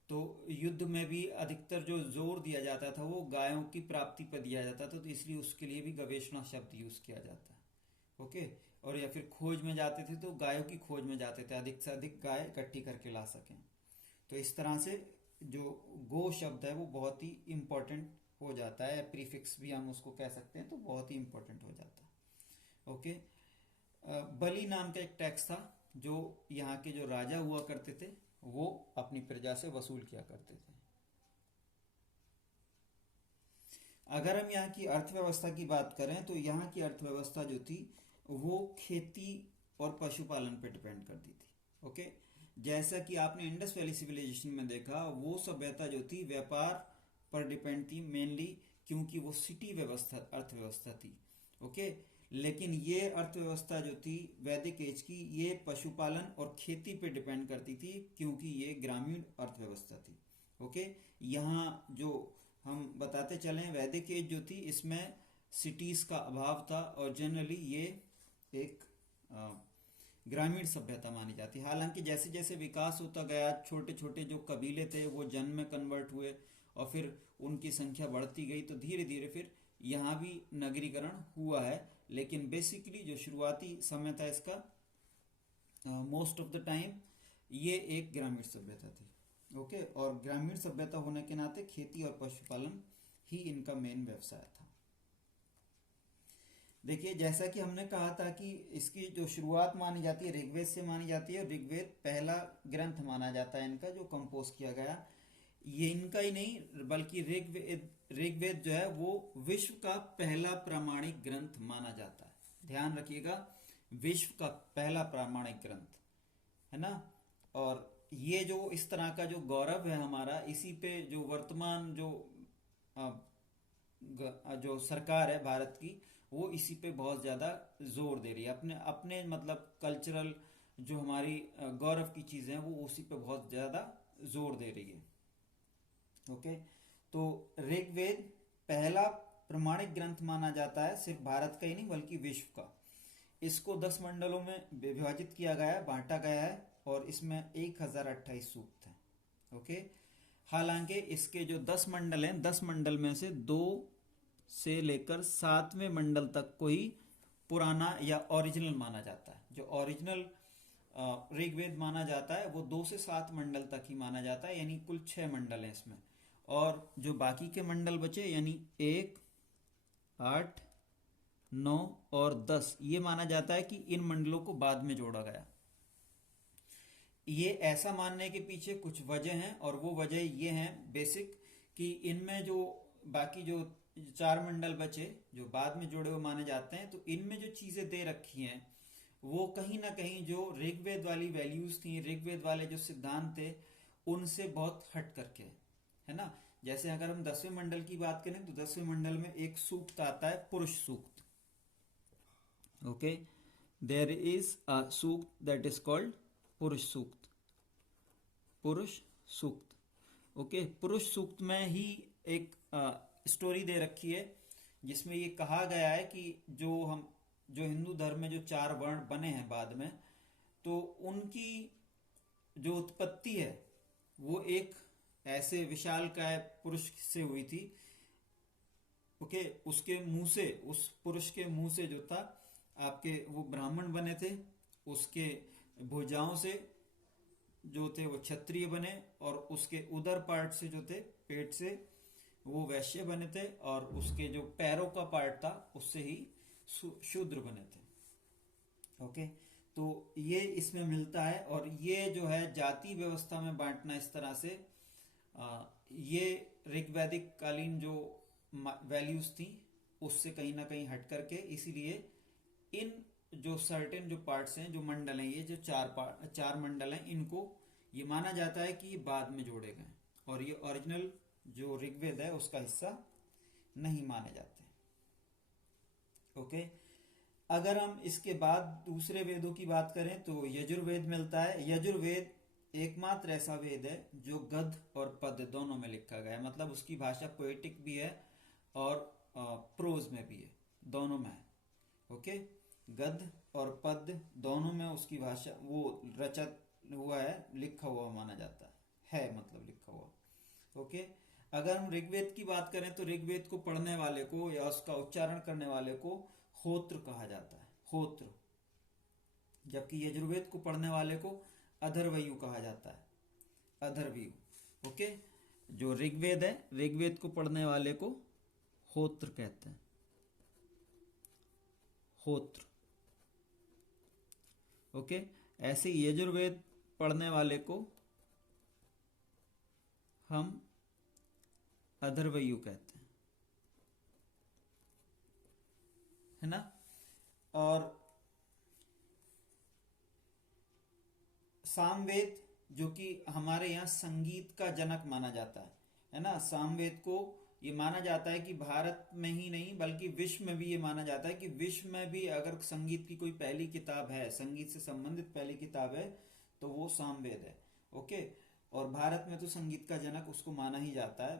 तो युद्ध में भी अधिकतर जो जोर दिया जाता था वो गायों की प्राप्ति पर दिया जाता था, तो इसलिए उसके लिए भी गवेषणा शब्द यूज किया जाता है। ओके, और या फिर खोज में जाते थे तो गायों की खोज में जाते थे, अधिक से अधिक गाय इकट्ठी करके ला सकें। तो इस तरह से जो गो शब्द है वो बहुत ही इंपॉर्टेंट हो जाता है, प्रीफिक्स भी हम उसको कह सकते हैं, तो बहुत ही इंपॉर्टेंट हो जाता है। ओके, बलि नाम का एक टैक्स था जो यहाँ के जो राजा हुआ करते थे वो अपनी प्रजा से वसूल किया करते थे। अगर हम यहाँ की अर्थव्यवस्था की बात करें तो यहाँ की अर्थव्यवस्था जो थी वो खेती और पशुपालन पर डिपेंड करती थी। ओके, जैसा कि आपने इंडस वैली सिविलाइजेशन में देखा, वो सभ्यता जो थी व्यापार पर डिपेंड थी मेनली, क्योंकि वो सिटी व्यवस्था अर्थव्यवस्था थी। ओके, लेकिन ये अर्थव्यवस्था जो थी वैदिक एज की, ये पशुपालन और खेती पे डिपेंड करती थी, क्योंकि ये ग्रामीण अर्थव्यवस्था थी। ओके, यहाँ जो हम बताते चलें, वैदिक एज जो थी इसमें सिटीज का अभाव था, और जनरली ये एक ग्रामीण सभ्यता मानी जाती है। हालांकि जैसे जैसे विकास होता गया, छोटे छोटे जो कबीले थे वो जन में कन्वर्ट हुए, और फिर उनकी संख्या बढ़ती गई, तो धीरे धीरे फिर यहाँ भी नगरीकरण हुआ है। लेकिन बेसिकली जो शुरुआती समय था इसका, मोस्ट ऑफ द टाइम ये एक ग्रामीण सभ्यता थी। ओके, और ग्रामीण सभ्यता होने के नाते खेती और पशुपालन ही इनका मेन व्यवसाय था। देखिए, जैसा कि हमने कहा था कि इसकी जो शुरुआत मानी जाती है ऋग्वेद से मानी जाती है, और ऋग्वेद पहला ग्रंथ माना जाता है इनका जो कंपोज किया गया। ये इनका ही नहीं बल्कि ऋग्वेद जो है वो विश्व का पहला प्रामाणिक ग्रंथ माना जाता है। ध्यान रखिएगा, विश्व का पहला प्रामाणिक ग्रंथ है ना। और ये जो इस तरह का जो गौरव है हमारा, इसी पे जो वर्तमान जो सरकार है भारत की, वो इसी पे बहुत ज्यादा जोर दे रही है। अपने अपने मतलब कल्चरल जो हमारी गौरव की चीजें हैं वो उसी पे बहुत ज्यादा जोर दे रही है। ओके, तो ऋग्वेद पहला प्रमाणिक ग्रंथ माना जाता है, सिर्फ भारत का ही नहीं बल्कि विश्व का। इसको 10 मंडलों में विभाजित किया गया है, बांटा गया है, और इसमें 1028 सूक्त हैं। ओके, हालांकि इसके जो 10 मंडल हैं, 10 मंडल में से 2 से लेकर 7वें मंडल तक को ही पुराना या ओरिजिनल माना जाता है। जो ओरिजिनल ऋग्वेद माना जाता है वो 2 से 7 मंडल तक ही माना जाता है, यानी कुल 6 मंडल हैं इसमें। और जो बाकी के मंडल बचे, यानी 1, 8, 9 और 10, ये माना जाता है कि इन मंडलों को बाद में जोड़ा गया। ये ऐसा मानने के पीछे कुछ वजह हैं, और वो वजह ये हैं बेसिक, कि इनमें जो बाकी जो 4 मंडल बचे जो बाद में जोड़े हुए माने जाते हैं, तो इनमें जो चीजें दे रखी हैं वो कहीं ना कहीं जो ऋग्वेद वाली वैल्यूज थी, ऋग्वेद वाले जो सिद्धांत थे, उनसे बहुत हट करके है ना। जैसे अगर हम 10वें मंडल की बात करें तो 10वें मंडल में एक सूक्त आता है, पुरुष सूक्त। ओके, देयर इज अ सूक्त दैट इज कॉल्ड पुरुष सूक्त। पुरुष सूक्त। ओके, पुरुष सूक्त में ही एक स्टोरी दे रखी है जिसमें ये कहा गया है कि जो हिंदू धर्म में जो 4 वर्ण बने हैं बाद में, तो उनकी जो उत्पत्ति है वो एक ऐसे विशालकाय पुरुष से हुई थी। ओके, उसके मुंह से, उस पुरुष के मुंह से जो था आपके वो ब्राह्मण बने थे, उसके भुजाओं से जो थे वो क्षत्रिय बने, और उसके उदर पार्ट से जो थे, पेट से, वो वैश्य बने थे, और उसके जो पैरों का पार्ट था उससे ही शूद्र बने थे। ओके, तो ये इसमें मिलता है। और ये जो है जाति व्यवस्था में बांटना इस तरह से, ये ऋग्वैदिक कालीन जो वैल्यूज थी उससे कहीं ना कहीं हट करके, इसीलिए इन जो सर्टेन जो पार्ट्स हैं, जो मंडल हैं, ये जो चार मंडल हैं, इनको ये माना जाता है कि ये बाद में जोड़े गए और ये ओरिजिनल जो ऋग्वेद है उसका हिस्सा नहीं माने जाते। ओके, अगर हम इसके बाद दूसरे वेदों की बात करें तो यजुर्वेद मिलता है। यजुर्वेद एकमात्र ऐसा वेद है जो गद्य और पद्य दोनों में लिखा गया है, मतलब उसकी भाषा पोएटिक भी है और प्रोज में भी है, दोनों में है। ओके, गद्य और पद्य दोनों में उसकी भाषा वो रचित हुआ है, लिखा हुआ माना जाता है मतलब लिखा हुआ। ओके, अगर हम ऋग्वेद की बात करें तो ऋग्वेद को पढ़ने वाले को या उसका उच्चारण करने वाले को होत्र कहा जाता है, होत्र, जबकि यजुर्वेद को पढ़ने वाले को अधर्वयु कहा जाता है, अधर्वयु। ओके, जो ऋग्वेद है, ऋग्वेद को पढ़ने वाले को होत्र कहते हैं, होत्र। ओके, ऐसे यजुर्वेद पढ़ने वाले को हम अधर्वयु कहते हैं, है ना। और सामवेद जो कि हमारे यहाँ संगीत का जनक माना जाता है ना। सामवेद को ये माना जाता है कि भारत में ही नहीं बल्कि विश्व में भी ये माना जाता है कि विश्व में भी अगर संगीत की कोई पहली किताब है, संगीत से संबंधित पहली किताब है, तो वो सामवेद है। ओके, और भारत में तो संगीत का जनक उसको माना ही जाता है।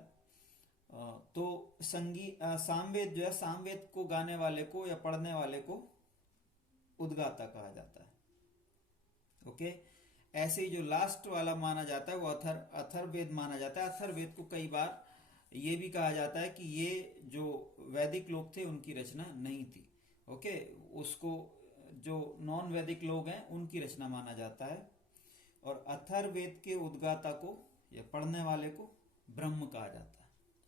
तो सामवेद जो है, सामवेद को गाने वाले को या पढ़ने वाले को उद्गाता कहा जाता है। ओके, ऐसे ही जो लास्ट वाला माना जाता है वो अथर्ववेद माना जाता है। अथर्ववेद को कई बार ये भी कहा जाता है कि ये जो वैदिक लोग थे उनकी रचना नहीं थी। ओके, उसको जो नॉन वैदिक लोग हैं उनकी रचना माना जाता है। और अथर्ववेद के उद्गाता को या पढ़ने वाले को ब्रह्म कहा जाता है।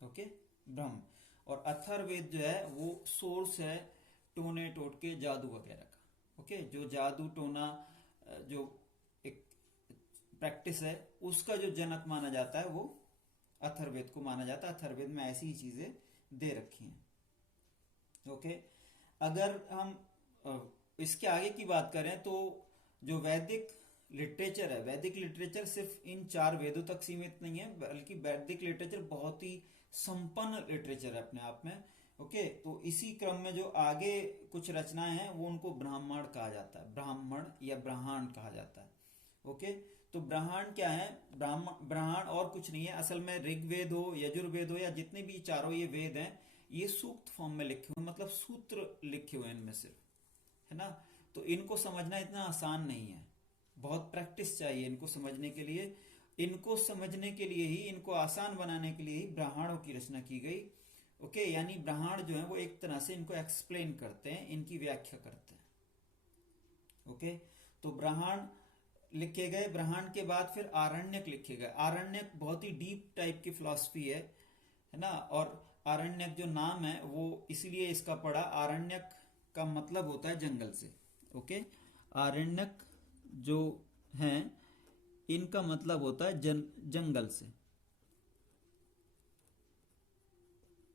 ओके, ब्रह्म। और अथर्ववेद जो है वो सोर्स है टोने टोटके जादू वगैरह का। ओके, जो जादू टोना जो एक प्रैक्टिस है उसका जो जनक माना जाता है वो अथर्ववेद को माना जाता है। अथर्ववेद में ऐसी ही चीजें दे रखी हैं। ओके, अगर हम इसके आगे की बात करें तो जो वैदिक लिटरेचर है, वैदिक लिटरेचर सिर्फ इन 4 वेदों तक सीमित नहीं है, बल्कि वैदिक लिटरेचर बहुत ही संपन्न लिटरेचर है अपने आप में। ओके, तो इसी क्रम में जो आगे कुछ रचनाएं हैं वो उनको ब्राह्मण कहा जाता है, ब्राह्मण या ब्राह्मण कहा जाता है। ओके, तो ब्राह्मण क्या है? ब्राह्मण और कुछ नहीं है, असल में ऋग्वेद हो, यजुर्वेद हो या जितने भी चारों ये वेद हैं, ये सूक्त फॉर्म में लिखे हुए, मतलब सूत्र लिखे हुए इनमें सिर्फ, है ना। तो इनको समझना इतना आसान नहीं है, बहुत प्रैक्टिस चाहिए इनको समझने के लिए। इनको समझने के लिए ही, इनको आसान बनाने के लिए ही ब्राह्मणों की रचना की गई। ओके, यानी ब्राह्मण जो है वो एक तरह से इनको एक्सप्लेन करते हैं, इनकी व्याख्या करते हैं। ओके, तो ब्राह्मण लिखे गए, ब्राह्मण के बाद फिर आरण्यक लिखे गए। आरण्यक बहुत ही डीप टाइप की फिलॉसफी है ना। और आरण्यक जो नाम है वो इसीलिए इसका पड़ा, आरण्यक का मतलब होता है जंगल से। ओके, आरण्यक जो हैं इनका मतलब होता है जंगल से,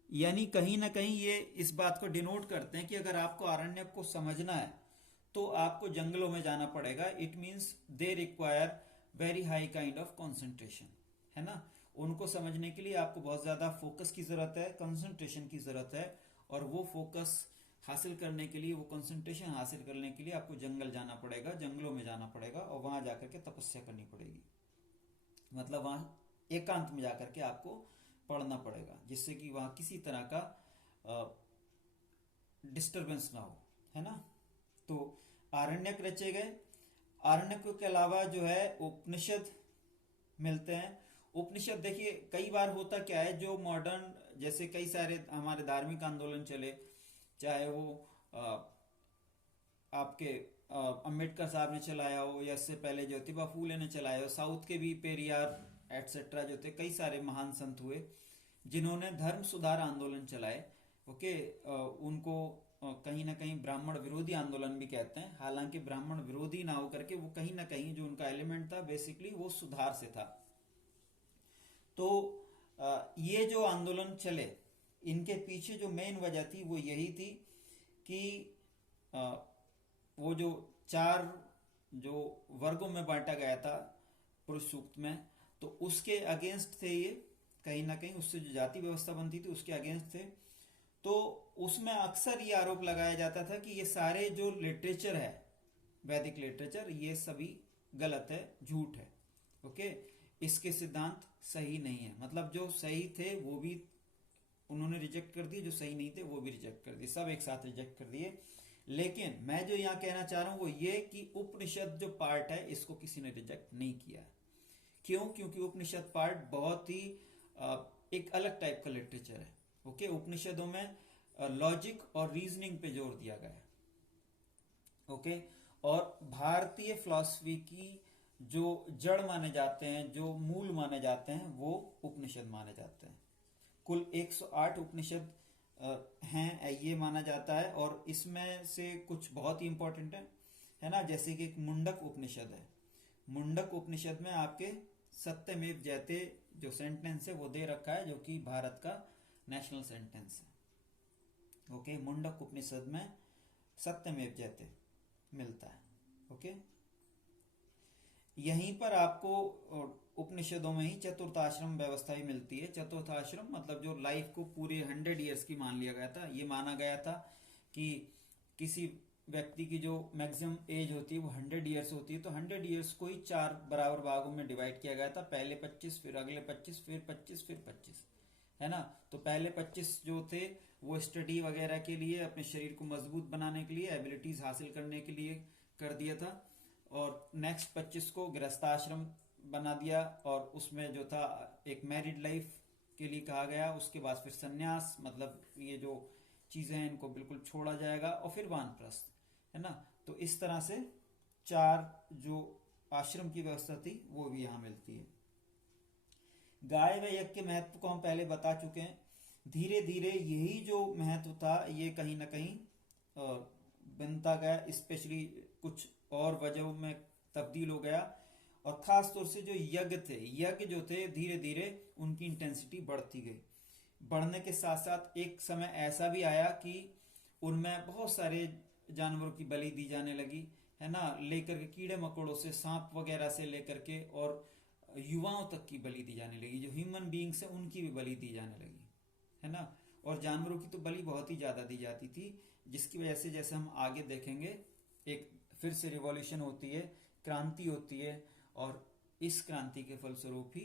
यानी कहीं ना कहीं ये इस बात को डिनोट करते हैं कि अगर आपको आरण्यक को समझना है तो आपको जंगलों में जाना पड़ेगा। It means they require very high kind of concentration, है ना। उनको समझने के लिए आपको बहुत ज्यादा फोकस की जरूरत है, कंसंट्रेशन की जरूरत है। और वो फोकस हासिल करने के लिए, वो कंसंट्रेशन हासिल करने के लिए आपको जंगल जाना पड़ेगा, जंगलों में जाना पड़ेगा और वहां जाकर के तपस्या करनी पड़ेगी। मतलब वहां एकांत में जाकर के आपको पढ़ना पड़ेगा, जिससे कि वहां किसी तरह का डिस्टरबेंस ना हो, है ना। तो आरण्यक रचे गए। आरण्यक के अलावा जो है उपनिषद मिलते हैं। उपनिषद देखिए कई बार होता क्या है, जो मॉडर्न जैसे कई सारे हमारे धार्मिक आंदोलन चले, चाहे वो आपके अंबेडकर साहब ने चलाया हो या इससे पहले ज्योतिबा फूले ने चलाया हो, साउथ के भी पेरियार एटसेट्रा जो थे, कई सारे महान संत हुए जिन्होंने धर्म सुधार आंदोलन चलाए। ओके, उनको कहीं ना कहीं ब्राह्मण विरोधी आंदोलन भी कहते हैं। हालांकि ब्राह्मण विरोधी ना होकर के वो कहीं ना कहीं जो उनका एलिमेंट था बेसिकली वो सुधार से था। तो ये जो आंदोलन चले, इनके पीछे जो मेन वजह थी वो यही थी कि अ, वो जो चार जो वर्गों में बांटा गया था पुरुष सूक्त में, तो उसके अगेंस्ट थे ये, कहीं ना कहीं उससे जो जाति व्यवस्था बनती थी उसके अगेंस्ट थे। तो उसमें अक्सर ये आरोप लगाया जाता था कि ये सारे जो लिटरेचर है, वैदिक लिटरेचर, ये सभी गलत है, झूठ है। ओके, इसके सिद्धांत सही नहीं है, मतलब जो सही थे वो भी उन्होंने रिजेक्ट कर दिए, जो सही नहीं थे वो भी रिजेक्ट कर दिए, सब एक साथ रिजेक्ट कर दिए। लेकिन मैं जो यहाँ कहना चाह रहा हूँ वो ये कि उपनिषद जो पार्ट है इसको किसी ने रिजेक्ट नहीं किया। क्यों? क्योंकि उपनिषद पार्ट बहुत ही एक अलग टाइप का लिटरेचर है। ओके, उपनिषदों में लॉजिक और रीजनिंग पे जोर दिया गया है। ओके, और भारतीय फिलॉसफी की जो जड़ माने जाते हैं, जो मूल माने जाते हैं, वो उपनिषद माने जाते हैं। कुल 108 उपनिषद हैं ये माना जाता है, और इसमें से कुछ बहुत ही इंपॉर्टेंट है ना, जैसे कि एक मुंडक उपनिषद है। मुंडक उपनिषद में आपके सत्यमेव जयते जो सेंटेंस है वो दे रखा है, जो कि भारत का नेशनल सेंटेंस है। ओके, मुंडक उपनिषद में सत्यमेव जयते मिलता है। ओके, यहीं पर आपको उपनिषदों में ही चतुर्थाश्रम व्यवस्था ही मिलती है। चतुर्थाश्रम मतलब जो लाइफ को पूरे 100 ईयर्स की मान लिया गया था। ये माना गया था कि किसी व्यक्ति की जो मैक्सिमम एज होती है वो 100 ईयर्स होती है, तो 100 ईयर्स को ही 4 बराबर भागों में डिवाइड किया गया था। पहले 25, फिर अगले 25, फिर 25, फिर 25, है ना। तो पहले 25 जो थे वो स्टडी वगैरह के लिए, अपने शरीर को मजबूत बनाने के लिए, एबिलिटीज हासिल करने के लिए कर दिया था। और नेक्स्ट 25 को गृहस्थाश्रम बना दिया, और उसमें जो था एक मैरिड लाइफ के लिए कहा गया। उसके बाद फिर सन्यास, मतलब ये जो चीजें हैं इनको बिल्कुल छोड़ा जाएगा, और फिर वानप्रस्थ, है ना। तो इस तरह से 4 जो आश्रम की व्यवस्था थी वो भी यहाँ मिलती है। गाय व यज्ञ के महत्व को हम पहले बता चुके हैं। धीरे धीरे यही जो महत्व था ये कहीं ना कहीं बनता गया, स्पेशली कुछ और वजहों में तब्दील हो गया। और खास तौर से जो यज्ञ थे, यज्ञ जो थे धीरे धीरे उनकी इंटेंसिटी बढ़ती गई। बढ़ने के साथ साथ एक समय ऐसा भी आया कि उनमें बहुत सारे जानवरों की बलि दी जाने लगी, है ना। लेकर के कीड़े मकोड़ों से, सांप वगैरह से लेकर के, और युवाओं तक की बलि दी जाने लगी। जो ह्यूमन बीइंग्स है उनकी भी बलि दी जाने लगी, है ना। और जानवरों की तो बलि बहुत ही ज्यादा दी जाती थी, जिसकी वजह से, जैसे हम आगे देखेंगे, एक फिर से रिवॉल्यूशन होती है, क्रांति होती है, और इस क्रांति के फलस्वरूप ही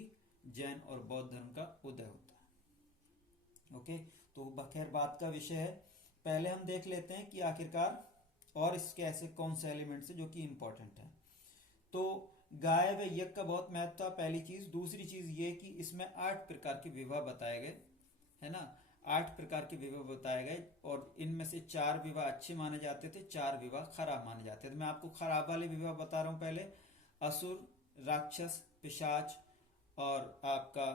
जैन और बौद्ध धर्म का उदय होता है। ओके, तो खैर बात का विषय है। पहले हम देख लेते हैं कि आखिरकार और इसके ऐसे कौन से एलिमेंट्स है जो कि इंपॉर्टेंट है। तो गाय व यज्ञ का बहुत महत्व था, पहली चीज। दूसरी चीज ये कि इसमें 8 प्रकार के विवाह बताए गए, है ना। 8 प्रकार के विवाह बताए गए, और इनमें से 4 विवाह अच्छे माने जाते थे, 4 विवाह खराब माने जाते थे। मैं आपको खराब वाले विवाह बता रहा हूं पहले। असुर, राक्षस, पिशाच, और आपका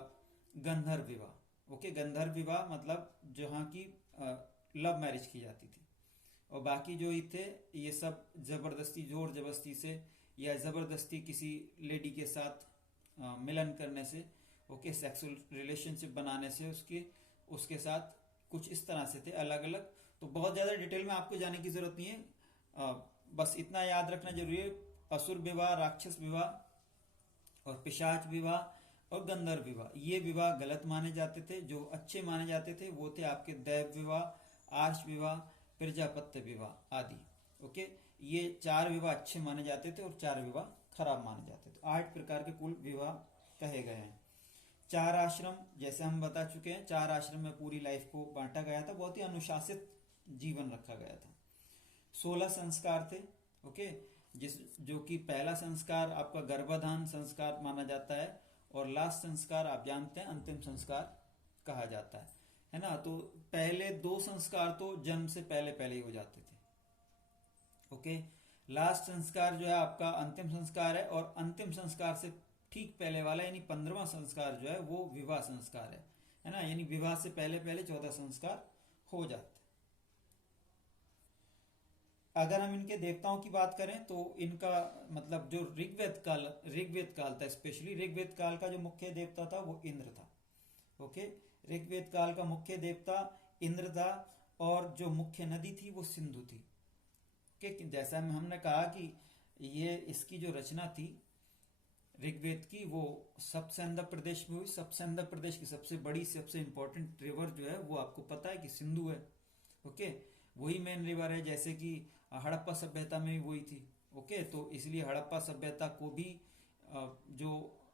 गंधर्व विवाह। ओके, गंधर्व विवाह मतलब जहाँ की लव मैरिज की जाती थी। और बाकी जो ही थे ये सब जबरदस्ती, जोर जबरदस्ती से, या जबरदस्ती किसी लेडी के साथ मिलन करने से, ओके, सेक्सुअल रिलेशनशिप बनाने से उसके साथ कुछ इस तरह से थे, अलग अलग। तो बहुत ज्यादा डिटेल में आपको जाने की जरूरत नहीं है, बस इतना याद रखना जरूरी है। असुर विवाह, राक्षस विवाह, और पिशाच विवाह, और गंधर्व विवाह, ये विवाह गलत माने जाते थे। जो अच्छे माने जाते थे वो थे आपके दैव विवाह, आर्ष विवाह, प्रजापत्य विवाह आदि। ओके, ये 4 विवाह अच्छे माने जाते थे, और 4 विवाह खराब माने जाते थे। 8 प्रकार के कुल विवाह कहे गए हैं। 4 आश्रम, जैसे हम बता चुके हैं, 4 आश्रम में पूरी लाइफ को बांटा गया था, बहुत ही अनुशासित जीवन रखा गया था। 16 संस्कार थे। ओके, जो कि पहला संस्कार आपका गर्भाधान संस्कार माना जाता है, और लास्ट संस्कार आप जानते हैं अंतिम संस्कार कहा जाता है ना। तो पहले 2 संस्कार तो जन्म से पहले पहले ही हो जाते थे। ओके, लास्ट संस्कार जो है आपका अंतिम संस्कार है, और अंतिम संस्कार से ठीक पहले वाला यानी 15वां संस्कार जो है वो विवाह संस्कार है ना। यानी विवाह से पहले पहले 14 संस्कार हो जाते। अगर हम इनके देवताओं की बात करें तो इनका मतलब जो ऋग्वेद काल था, स्पेशली ऋग्वेद काल का जो मुख्य देवता था वो इंद्र था। ओके, ऋग्वेद काल का मुख्य देवता इंद्र था और जो मुख्य नदी थी वो सिंधु थी। ओके, जैसा हमने कहा कि ये इसकी जो रचना थी ऋग्वेद की वो सब सिंध प्रदेश में हुई। सब सिंध प्रदेश की सबसे बड़ी सबसे इंपॉर्टेंट रिवर जो है वो आपको पता है कि सिंधु है। ओके, वही मेन रिवर है, जैसे कि हड़प्पा सभ्यता में वही थी। ओके, तो इसलिए हड़प्पा सभ्यता को भी जो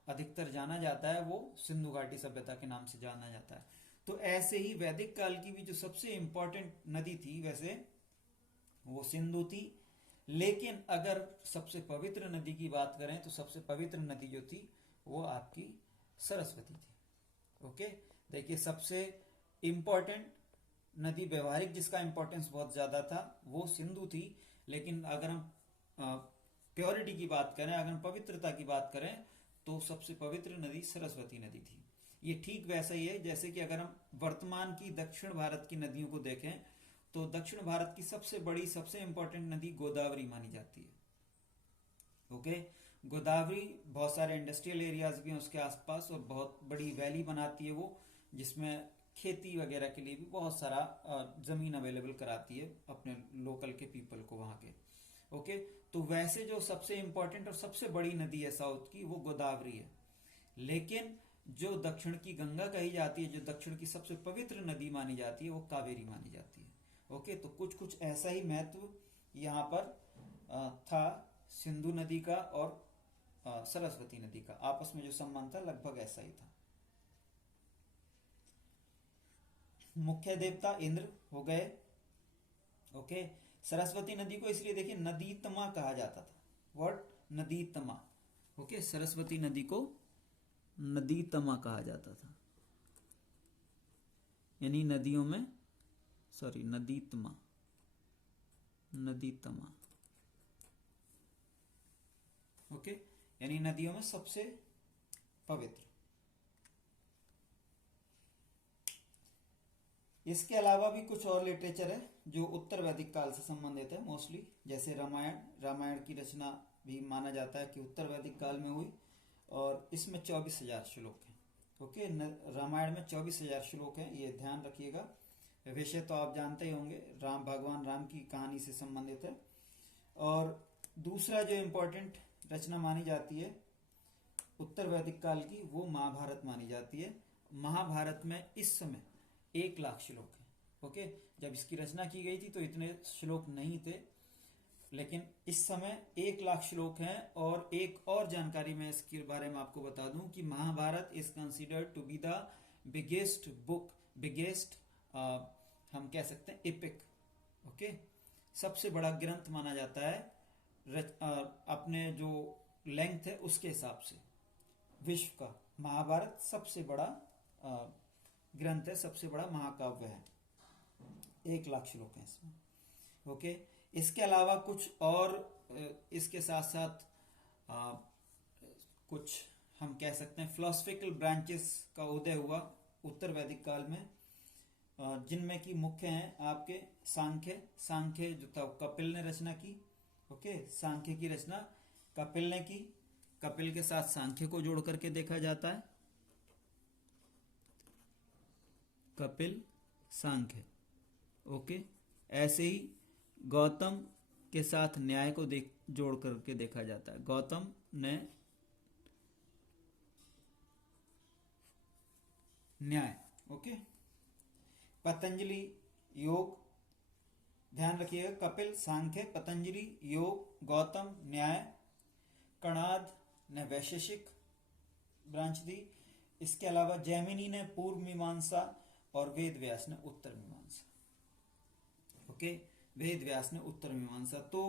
अधिकतर जाना जाता है वो सिंधु घाटी सभ्यता के नाम से जाना जाता है। तो ऐसे ही वैदिक काल की भी जो सबसे इंपॉर्टेंट नदी थी वैसे वो सिंधु थी। लेकिन अगर सबसे पवित्र नदी की बात करें तो सबसे पवित्र नदी जो थी वो आपकी सरस्वती थी। ओके, देखिए सबसे इंपॉर्टेंट नदी व्यवहारिक जिसका इंपॉर्टेंस बहुत ज्यादा था वो सिंधु थी। लेकिन अगर हम प्योरिटी की बात करें, अगर हम पवित्रता की बात करें तो सबसे पवित्र नदी सरस्वती नदी थी। ये ठीक वैसा ही है जैसे कि अगर हम वर्तमान की दक्षिण भारत की नदियों को देखें तो दक्षिण भारत की सबसे बड़ी सबसे इंपॉर्टेंट नदी गोदावरी मानी जाती है। ओके, गोदावरी बहुत सारे इंडस्ट्रियल एरियाज भी हैं उसके आसपास और बहुत बड़ी वैली बनाती है वो, जिसमें खेती वगैरह के लिए भी बहुत सारा जमीन अवेलेबल कराती है अपने लोकल के पीपल को वहां के। ओके, तो वैसे जो सबसे इंपॉर्टेंट और सबसे बड़ी नदी है साउथ की वो गोदावरी है। लेकिन जो दक्षिण की गंगा कही जाती है, जो दक्षिण की सबसे पवित्र नदी मानी जाती है वो कावेरी मानी जाती है। ओके, तो कुछ कुछ ऐसा ही महत्व यहाँ पर था सिंधु नदी का और सरस्वती नदी का आपस में जो संबंध था लगभग ऐसा ही था। मुख्य देवता इंद्र हो गए। ओके, सरस्वती नदी को इसलिए देखिए नदीतमा कहा जाता था। व्हाट? नदीतमा। ओके, सरस्वती नदी को नदीतमा कहा जाता था, यानी नदियों में, सॉरी नदीतमा, नदीतमा। ओके, यानी नदियों में सबसे पवित्र। इसके अलावा भी कुछ और लिटरेचर है जो उत्तर वैदिक काल से संबंधित है मोस्टली, जैसे रामायण। रामायण की रचना भी माना जाता है कि उत्तर वैदिक काल में हुई और इसमें 24,000 श्लोक हैं। ओके, रामायण में 24,000 श्लोक हैं, ये ध्यान रखिएगा। विषय तो आप जानते ही होंगे, राम, भगवान राम की कहानी से संबंधित है। और दूसरा जो इम्पोर्टेंट रचना मानी जाती है उत्तर वैदिक काल की वो महाभारत मानी जाती है। महाभारत में इस समय 1,00,000 श्लोक है। ओके, जब इसकी रचना की गई थी तो इतने श्लोक नहीं थे, लेकिन इस समय 1,00,000 श्लोक हैं। और एक और जानकारी मैं इसके बारे में आपको बता दूं कि Mahabharata is considered to be the biggest book, biggest हम कह सकते हैं एपिक। ओके, सबसे बड़ा ग्रंथ माना जाता है अपने जो लेंथ है उसके हिसाब से विश्व का। महाभारत सबसे बड़ा ग्रंथ है, सबसे बड़ा महाकाव्य है। 1,00,000 श्लोक है इसमें। ओके, इसके अलावा कुछ और इसके साथ साथ कुछ हम कह सकते हैं फिलोसफिकल ब्रांचेस का उदय हुआ उत्तर वैदिक काल में, जिनमें की मुख्य हैं आपके सांख्य। सांख्य जो था कपिल ने रचना की। ओके, सांख्य की रचना कपिल ने की। कपिल के साथ सांख्य को जोड़ करके देखा जाता है, कपिल सांख्य। ओके, ऐसे ही गौतम के साथ न्याय को जोड़ करके देखा जाता है। गौतम ने न्याय। ओके, पतंजलि योग, ध्यान रखिएगा, कपिल सांख्य, पतंजलि योग, गौतम न्याय, कणाद ने वैशेषिक ब्रांच दी। इसके अलावा जैमिनी ने पूर्व मीमांसा और वेद व्यास ने उत्तर मीमांसा। ओके, वेद व्यास ने उत्तर मीमांसा। तो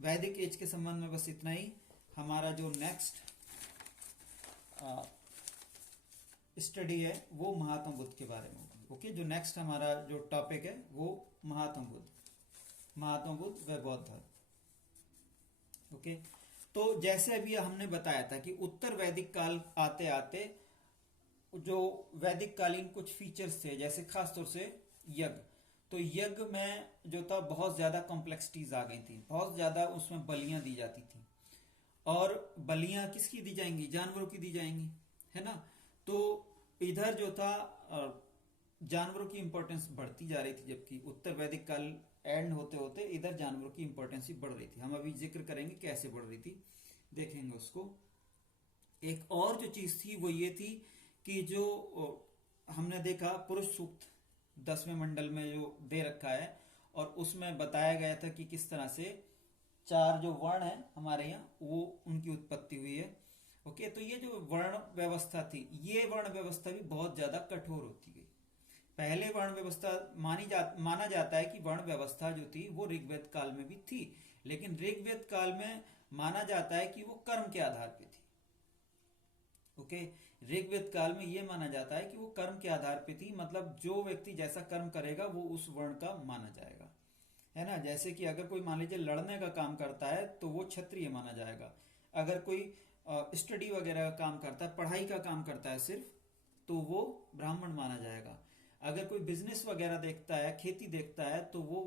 वैदिक एज के संबंध में बस इतना ही। हमारा जो नेक्स्ट स्टडी है वो महात्मा बुद्ध के बारे में होगी। ओके, जो नेक्स्ट हमारा जो टॉपिक है वो महात्मा बुद्ध, महात्मा बुद्ध व बौद्ध धर्म। ओके, तो जैसे अभी हमने बताया था कि उत्तर वैदिक काल आते आते जो वैदिक कालीन कुछ फीचर्स थे, जैसे खासतौर से यज्ञ। तो यज्ञ में जो था बहुत ज्यादा कॉम्प्लेक्सिटीज आ गई थी, बहुत ज्यादा उसमें बलियां दी जाती थी। और बलियां किसकी दी जाएंगी? जानवरों की दी जाएंगी, है ना। तो इधर जो था जानवरों की इंपॉर्टेंस बढ़ती जा रही थी, जबकि उत्तर वैदिक काल एंड होते होते इधर जानवरों की इंपॉर्टेंस ही बढ़ रही थी। हम अभी जिक्र करेंगे कैसे बढ़ रही थी, देखेंगे उसको। एक और जो चीज थी वो ये थी कि जो हमने देखा पुरुष सूक्त 10वें मंडल में जो दे रखा है, और उसमें बताया गया था कि किस तरह से 4 जो वर्ण है हमारे यहाँ वो उनकी उत्पत्ति हुई है। ओके, तो ये जो वर्ण व्यवस्था थी, ये वर्ण व्यवस्था भी बहुत ज्यादा कठोर होती गई। पहले वर्ण व्यवस्था माना जाता है कि वर्ण व्यवस्था जो थी वो ऋग्वेद काल में भी थी, लेकिन ऋग्वेद काल में माना जाता है कि वो कर्म के आधार पे थी। ओके, ऋग्वेद काल में ये माना जाता है कि वो कर्म के आधार पे थी, मतलब जो व्यक्ति जैसा कर्म करेगा वो उस वर्ण का माना जाएगा, है ना। जैसे कि अगर कोई मान लीजिए लड़ने का काम करता है तो वो क्षत्रिय माना जाएगा। अगर कोई स्टडी वगैरह का काम करता है, पढ़ाई का काम करता है सिर्फ, तो वो ब्राह्मण माना जाएगा। अगर कोई बिजनेस वगैरह देखता है, खेती देखता है, तो वो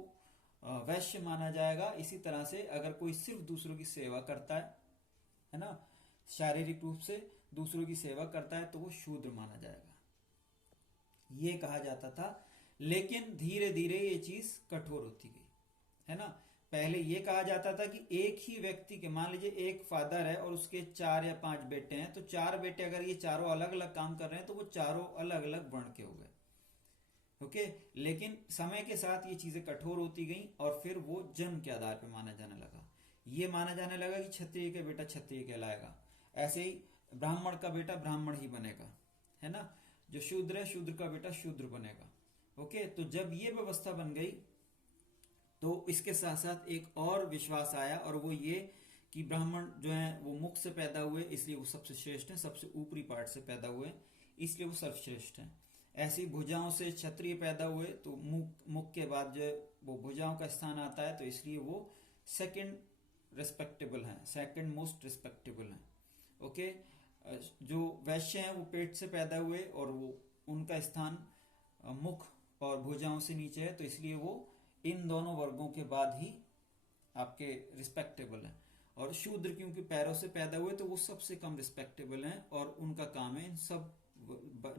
वैश्य माना जाएगा। इसी तरह से अगर कोई सिर्फ दूसरों की सेवा करता है ना, शारीरिक रूप से दूसरों की सेवा करता है, तो वो शूद्र माना जाएगा, ये कहा जाता था। लेकिन धीरे धीरे ये चीज कठोर होती गई, है ना। पहले ये कहा जाता था कि एक ही व्यक्ति के, मान लीजिए एक फादर है और उसके 4 या 5 बेटे हैं, तो 4 बेटे अगर ये चारों अलग अलग काम कर रहे हैं तो वो चारों अलग अलग वर्ण के हो गए। ओके, लेकिन समय के साथ ये चीजें कठोर होती गई और फिर वो जन्म के आधार पर माना जाने लगा। ये माना जाने लगा कि क्षत्रिय का बेटा क्षत्रिय कहलाएगा, ऐसे ही ब्राह्मण का बेटा ब्राह्मण ही बनेगा, है ना। जो शूद्र है, शूद्र का बेटा शूद्र बनेगा। ओके, तो जब ये व्यवस्था बन गई तो इसके साथ साथ एक और विश्वास आया, और वो ये कि ब्राह्मण जो है वो मुख से पैदा हुए, इसलिए वो सबसे श्रेष्ठ है, सबसे ऊपरी पार्ट से पैदा हुए इसलिए वो सर्वश्रेष्ठ है। ऐसे ही भुजाओं से क्षत्रिय पैदा हुए, तो मुख के बाद जो वो भुजाओं का स्थान आता है, तो इसलिए वो सेकंड रिस्पेक्टेबल है, सेकंड मोस्ट रिस्पेक्टेबल है। ओके, जो वैश्य हैं वो पेट से पैदा हुए और वो उनका स्थान मुख और भुजाओं से नीचे है, तो इसलिए वो इन दोनों वर्गों के बाद ही आपके रिस्पेक्टेबल हैं। और शूद्र क्योंकि पैरों से पैदा हुए तो वो सबसे कम रिस्पेक्टेबल हैं, और उनका काम है इन सब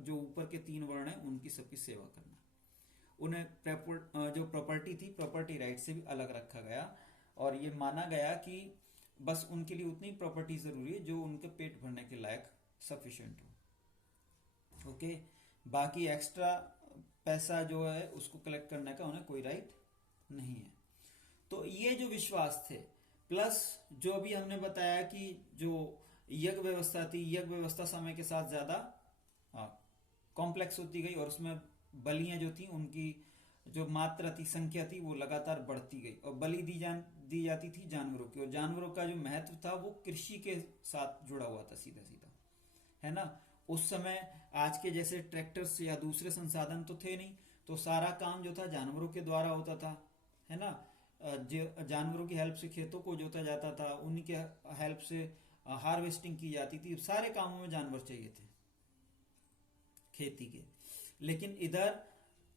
जो ऊपर के 3 वर्ण हैं उनकी सबकी सेवा करना। उन्हें जो प्रॉपर्टी थी, प्रॉपर्टी राइट से भी अलग रखा गया, और ये माना गया कि बस उनके लिए उतनी प्रॉपर्टी जरूरी है जो उनके पेट भरने के लायक सफिशिएंट हो। ओके, बाकी एक्स्ट्रा पैसा जो है उसको कलेक्ट करने का उन्हें कोई राइट नहीं है। तो ये जो विश्वास थे, प्लस जो भी हमने बताया कि जो यज्ञ व्यवस्था थी, यज्ञ व्यवस्था समय के साथ ज्यादा कॉम्प्लेक्स होती गई, और उसमें बलियां जो थी उनकी जो मात्रा थी, संख्या थी, वो लगातार बढ़ती गई, और बलि दी जाती थी जानवरों की, और जानवरों का जो महत्व था वो कृषि के साथ जुड़ा हुआ था सीधा सीधा, है ना। उस समय आज के जैसे ट्रैक्टर्स या दूसरे संसाधन तो थे नहीं, तो सारा काम जो था जानवरों के द्वारा होता था, है ना। जानवरों की हेल्प से खेतों को जोता जाता था, उन्हीं के हेल्प से हार्वेस्टिंग की जाती थी, सारे कामों में जानवर चाहिए थे खेती के। लेकिन इधर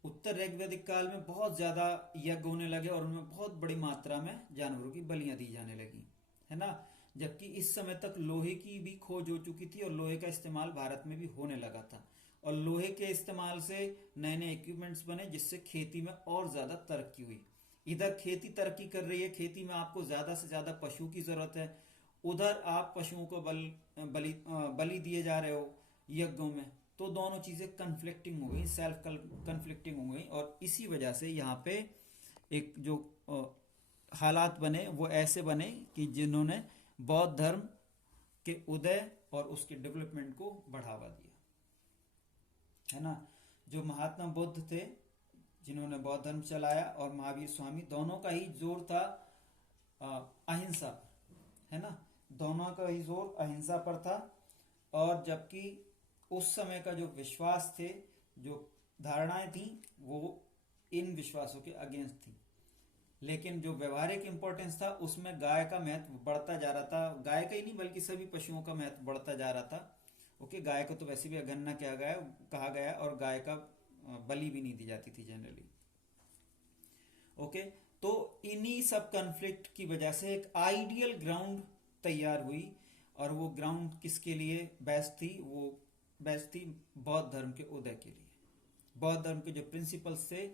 उत्तर ऋग्वैदिक काल में बहुत ज्यादा यज्ञ होने लगे और उनमें बहुत बड़ी मात्रा में जानवरों की बलियां दी जाने लगी, है ना। जबकि इस समय तक लोहे की भी खोज हो चुकी थी और लोहे का इस्तेमाल भारत में भी होने लगा था, और लोहे के इस्तेमाल से नए नए इक्विपमेंट्स बने, जिससे खेती में और ज्यादा तरक्की हुई। इधर खेती तरक्की कर रही है, खेती में आपको ज्यादा से ज्यादा पशु की जरूरत है, उधर आप पशुओं को बलि दिए जा रहे हो यज्ञों में, तो दोनों चीजें कन्फ्लिक्टिंग हो गई, सेल्फ कन्फ्लिक्टिंग हो गई, और इसी वजह से यहाँ पे एक जो हालात बने वो ऐसे बने कि जिन्होंने बौद्ध धर्म के उदय और उसके डेवलपमेंट को बढ़ावा दिया, है ना। जो महात्मा बुद्ध थे जिन्होंने बौद्ध धर्म चलाया, और महावीर स्वामी, दोनों का ही जोर था अहिंसा पर, है ना। दोनों का ही जोर अहिंसा पर था, और जबकि उस समय का जो विश्वास थे, जो धारणाएं थी, वो इन विश्वासों के अगेंस्ट थी। लेकिन जो व्यवहारिक इंपॉर्टेंस था उसमें गाय का महत्व बढ़ता जा रहा था, गाय का ही नहीं बल्कि सभी पशुओं का महत्व बढ़ता जा रहा था। ओके, गाय को तो वैसे भी अगन्ना कहा गया, और गाय का बलि भी नहीं दी जाती थी जनरली। ओके, तो इन्हीं सब कॉन्फ्लिक्ट की वजह से एक आइडियल ग्राउंड तैयार हुई, और वो ग्राउंड किसके लिए बेस्ट थी, वो बेस्ट थी बौद्ध धर्म के उदय के लिए। बौद्ध धर्म के जो प्रिंसिपल्स थे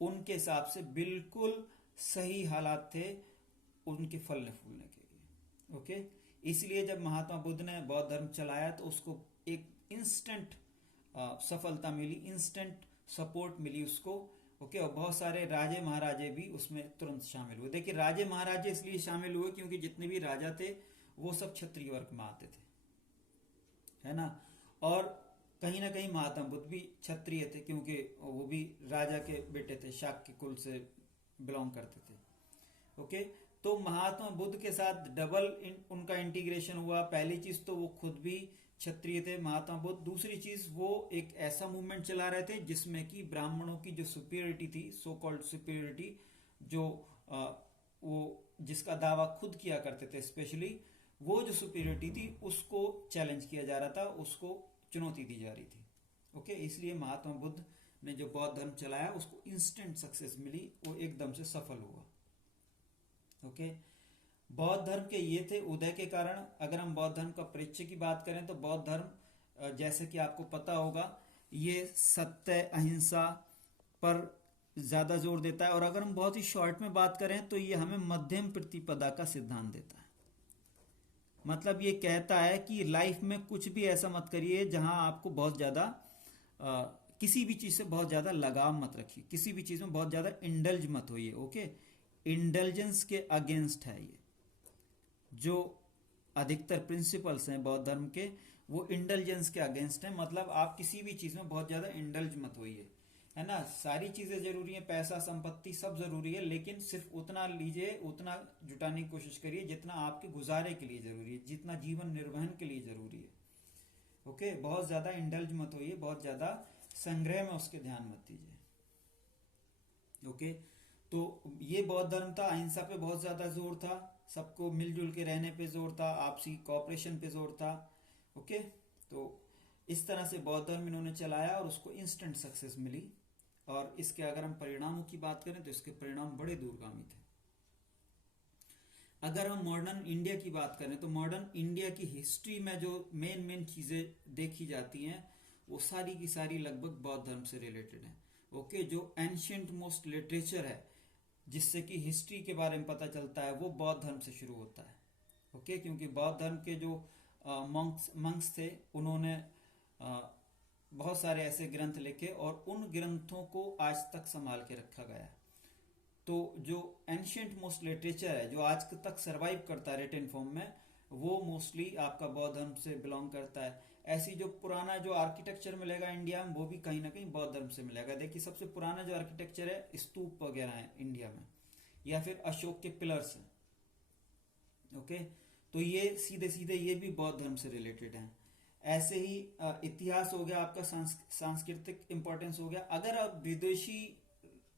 उनके हिसाब से बिल्कुल सही हालात थे उनके फलने फूलने के लिए। ओके, इसलिए जब महात्मा बुद्ध ने बौद्ध धर्म चलाया तो उसको एक इंस्टेंट सफलता मिली, इंस्टेंट सपोर्ट मिली उसको। ओके, और बहुत सारे राजे महाराजे भी उसमें तुरंत शामिल हुए। देखिए, राजे महाराजे इसलिए शामिल हुए क्योंकि जितने भी राजा थे वो सब क्षत्रिय वर्ग में आते थे, है ना। और कहीं ना कहीं महात्मा बुद्ध भी क्षत्रिय थे क्योंकि वो भी राजा के बेटे थे, शाक्य कुल से बिलोंग करते थे। ओके, तो महात्मा बुद्ध के साथ डबल उनका इंटीग्रेशन हुआ। पहली चीज तो वो खुद भी क्षत्रिय थे महात्मा बुद्ध, दूसरी चीज वो एक ऐसा मूवमेंट चला रहे थे जिसमें कि ब्राह्मणों की जो सुपीरियरिटी थी, सो कॉल्ड सुपीरियरिटी, जो वो जिसका दावा खुद किया करते थे स्पेशली, वो जो सुपीरियरिटी थी उसको चैलेंज किया जा रहा था, उसको चुनौती दी जा रही थी। ओके, इसलिए महात्मा बुद्ध ने जो बौद्ध धर्म चलाया उसको इंस्टेंट सक्सेस मिली, वो एकदम से सफल हुआ। ओके, बौद्ध धर्म के ये थे उदय के कारण। अगर हम बौद्ध धर्म का परिचय की बात करें तो बौद्ध धर्म जैसे कि आपको पता होगा ये सत्य अहिंसा पर ज्यादा जोर देता है, और अगर हम बहुत ही शॉर्ट में बात करें तो ये हमें मध्यम प्रतिपदा का सिद्धांत देता है। मतलब ये कहता है कि लाइफ में कुछ भी ऐसा मत करिए जहां आपको बहुत ज्यादा किसी भी चीज से बहुत ज्यादा लगाव मत रखिए, किसी भी चीज में बहुत ज्यादा इंडल्ज मत होइए। ओके, इंडल्जेंस के अगेंस्ट है ये। जो अधिकतर प्रिंसिपल्स हैं बौद्ध धर्म के वो इंडल्जेंस के अगेंस्ट हैं। मतलब आप किसी भी चीज में बहुत ज्यादा इंडल्ज मत होइए, है ना। सारी चीजें जरूरी है, पैसा संपत्ति सब जरूरी है, लेकिन सिर्फ उतना लीजिए, उतना जुटाने की कोशिश करिए जितना आपके गुजारे के लिए जरूरी है, जितना जीवन निर्वहन के लिए जरूरी है। ओके, बहुत ज्यादा इंडल्ज मत होइए, बहुत ज्यादा संग्रह में उसके ध्यान मत दीजिए। ओके, तो ये बौद्ध धर्म था। अहिंसा पे बहुत ज्यादा जोर था, सबको मिलजुल के रहने पे जोर था, आपसी कॉपरेशन पे जोर था। ओके, तो इस तरह से बौद्ध धर्म इन्होंने चलाया और उसको इंस्टेंट सक्सेस मिली। और इसके अगर हम परिणामों की बात करें तो इसके परिणाम बड़े दूरगामी थे। अगर हम मॉडर्न इंडिया की बात करें तो मॉडर्न इंडिया की हिस्ट्री में जो मेन चीजें देखी जाती हैं वो सारी की सारी लगभग बौद्ध धर्म से रिलेटेड है। ओके, जो एंशियंट मोस्ट लिटरेचर है जिससे कि हिस्ट्री के बारे में पता चलता है वो बौद्ध धर्म से शुरू होता है। ओके, क्योंकि बौद्ध धर्म के जो मंक्स थे उन्होंने बहुत सारे ऐसे ग्रंथ लिखे और उन ग्रंथों को आज तक संभाल के रखा गया है। तो जो एंशियंट मोस्ट लिटरेचर है जो आज तक सरवाइव करता है रिटन फॉर्म में, वो मोस्टली आपका बौद्ध धर्म से बिलोंग करता है। ऐसी जो पुराना जो आर्किटेक्चर मिलेगा इंडिया में वो भी कहीं ना कहीं बौद्ध धर्म से मिलेगा। देखिए, सबसे पुराना जो आर्किटेक्चर है स्तूप वगैरह है इंडिया में, या फिर अशोक के पिलर्स हैं। ओके, तो ये सीधे सीधे ये भी बौद्ध धर्म से रिलेटेड हैं। ऐसे ही इतिहास हो गया आपका, सांस्कृतिक इंपॉर्टेंस हो गया। अगर आप विदेशी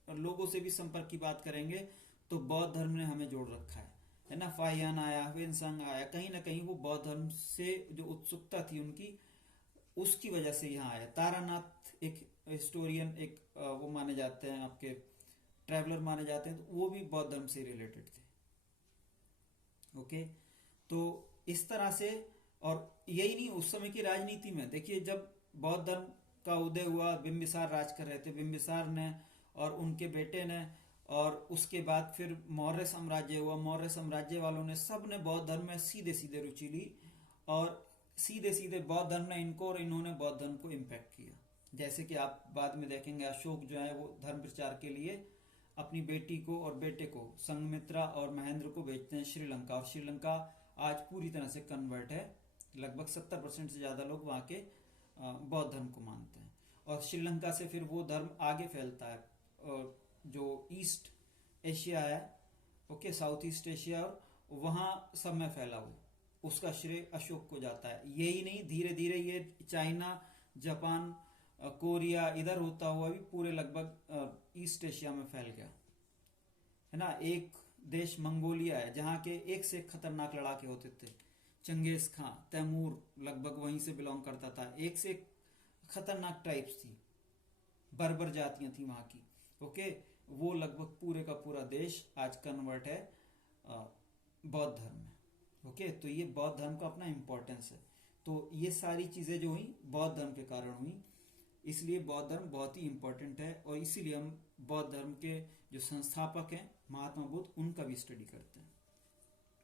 लोगों से भी संपर्क की बात करेंगे तो बौद्ध धर्म ने हमें जोड़ रखा है ना। फाहियान आया, ह्वेनसांग आया, कहीं ना कहीं वो बौद्ध धर्म से जो उत्सुकता थी उनकी, उसकी वजह से यहाँ आया। तारानाथ एक हिस्टोरियन, एक वो माने जाते हैं, आपके ट्रैवलर माने जाते हैं, तो वो भी बौद्ध धर्म से रिलेटेड थे। ओके, तो इस तरह से। और यही नहीं, उस समय की राजनीति में देखिए, जब बौद्ध धर्म का उदय हुआ, बिंबिसार राज कर रहे थे, बिंबिसार ने और उनके बेटे ने, और उसके बाद फिर मौर्य साम्राज्य हुआ। मौर्य साम्राज्य वालों ने सब ने बौद्ध धर्म में सीधे सीधे रुचि ली और सीधे सीधे बौद्ध धर्म ने इनको और इन्होंने बौद्ध धर्म को इम्पैक्ट किया। जैसे कि आप बाद में देखेंगे, अशोक जो है वो धर्म प्रचार के लिए अपनी बेटी को और बेटे को, संघमित्रा और महेंद्र को भेजते हैं श्रीलंका, और श्रीलंका आज पूरी तरह से कन्वर्ट है। लगभग 70% से ज्यादा लोग वहां के बौद्ध धर्म को मानते हैं। और श्रीलंका से फिर वो धर्म आगे फैलता है, और जो ईस्ट एशिया है, ओके, साउथ ईस्ट एशिया, और वहां सब में फैला हुआ, उसका श्रेय अशोक को जाता है। यही नहीं, धीरे धीरे ये चाइना, जापान, कोरिया, इधर होता हुआ भी पूरे लगभग ईस्ट एशिया में फैल गया, है ना। एक देश मंगोलिया है जहाँ के एक से एक खतरनाक लड़ाके होते थे। चंगेज खां, तैमूर लगभग वहीं से बिलोंग करता था। एक से एक खतरनाक टाइप्स थी, बर्बर जातियां थी वहां की। ओके, वो लगभग पूरे का पूरा देश आज कन्वर्ट है बौद्ध धर्म में। ओके, तो ये बौद्ध धर्म का अपना इंपॉर्टेंस है। तो ये सारी चीजें जो हुई बौद्ध धर्म के कारण हुई, इसलिए बौद्ध धर्म बहुत ही इंपॉर्टेंट है और इसीलिए हम बौद्ध धर्म के जो संस्थापक हैं महात्मा बुद्ध, उनका भी स्टडी करते हैं।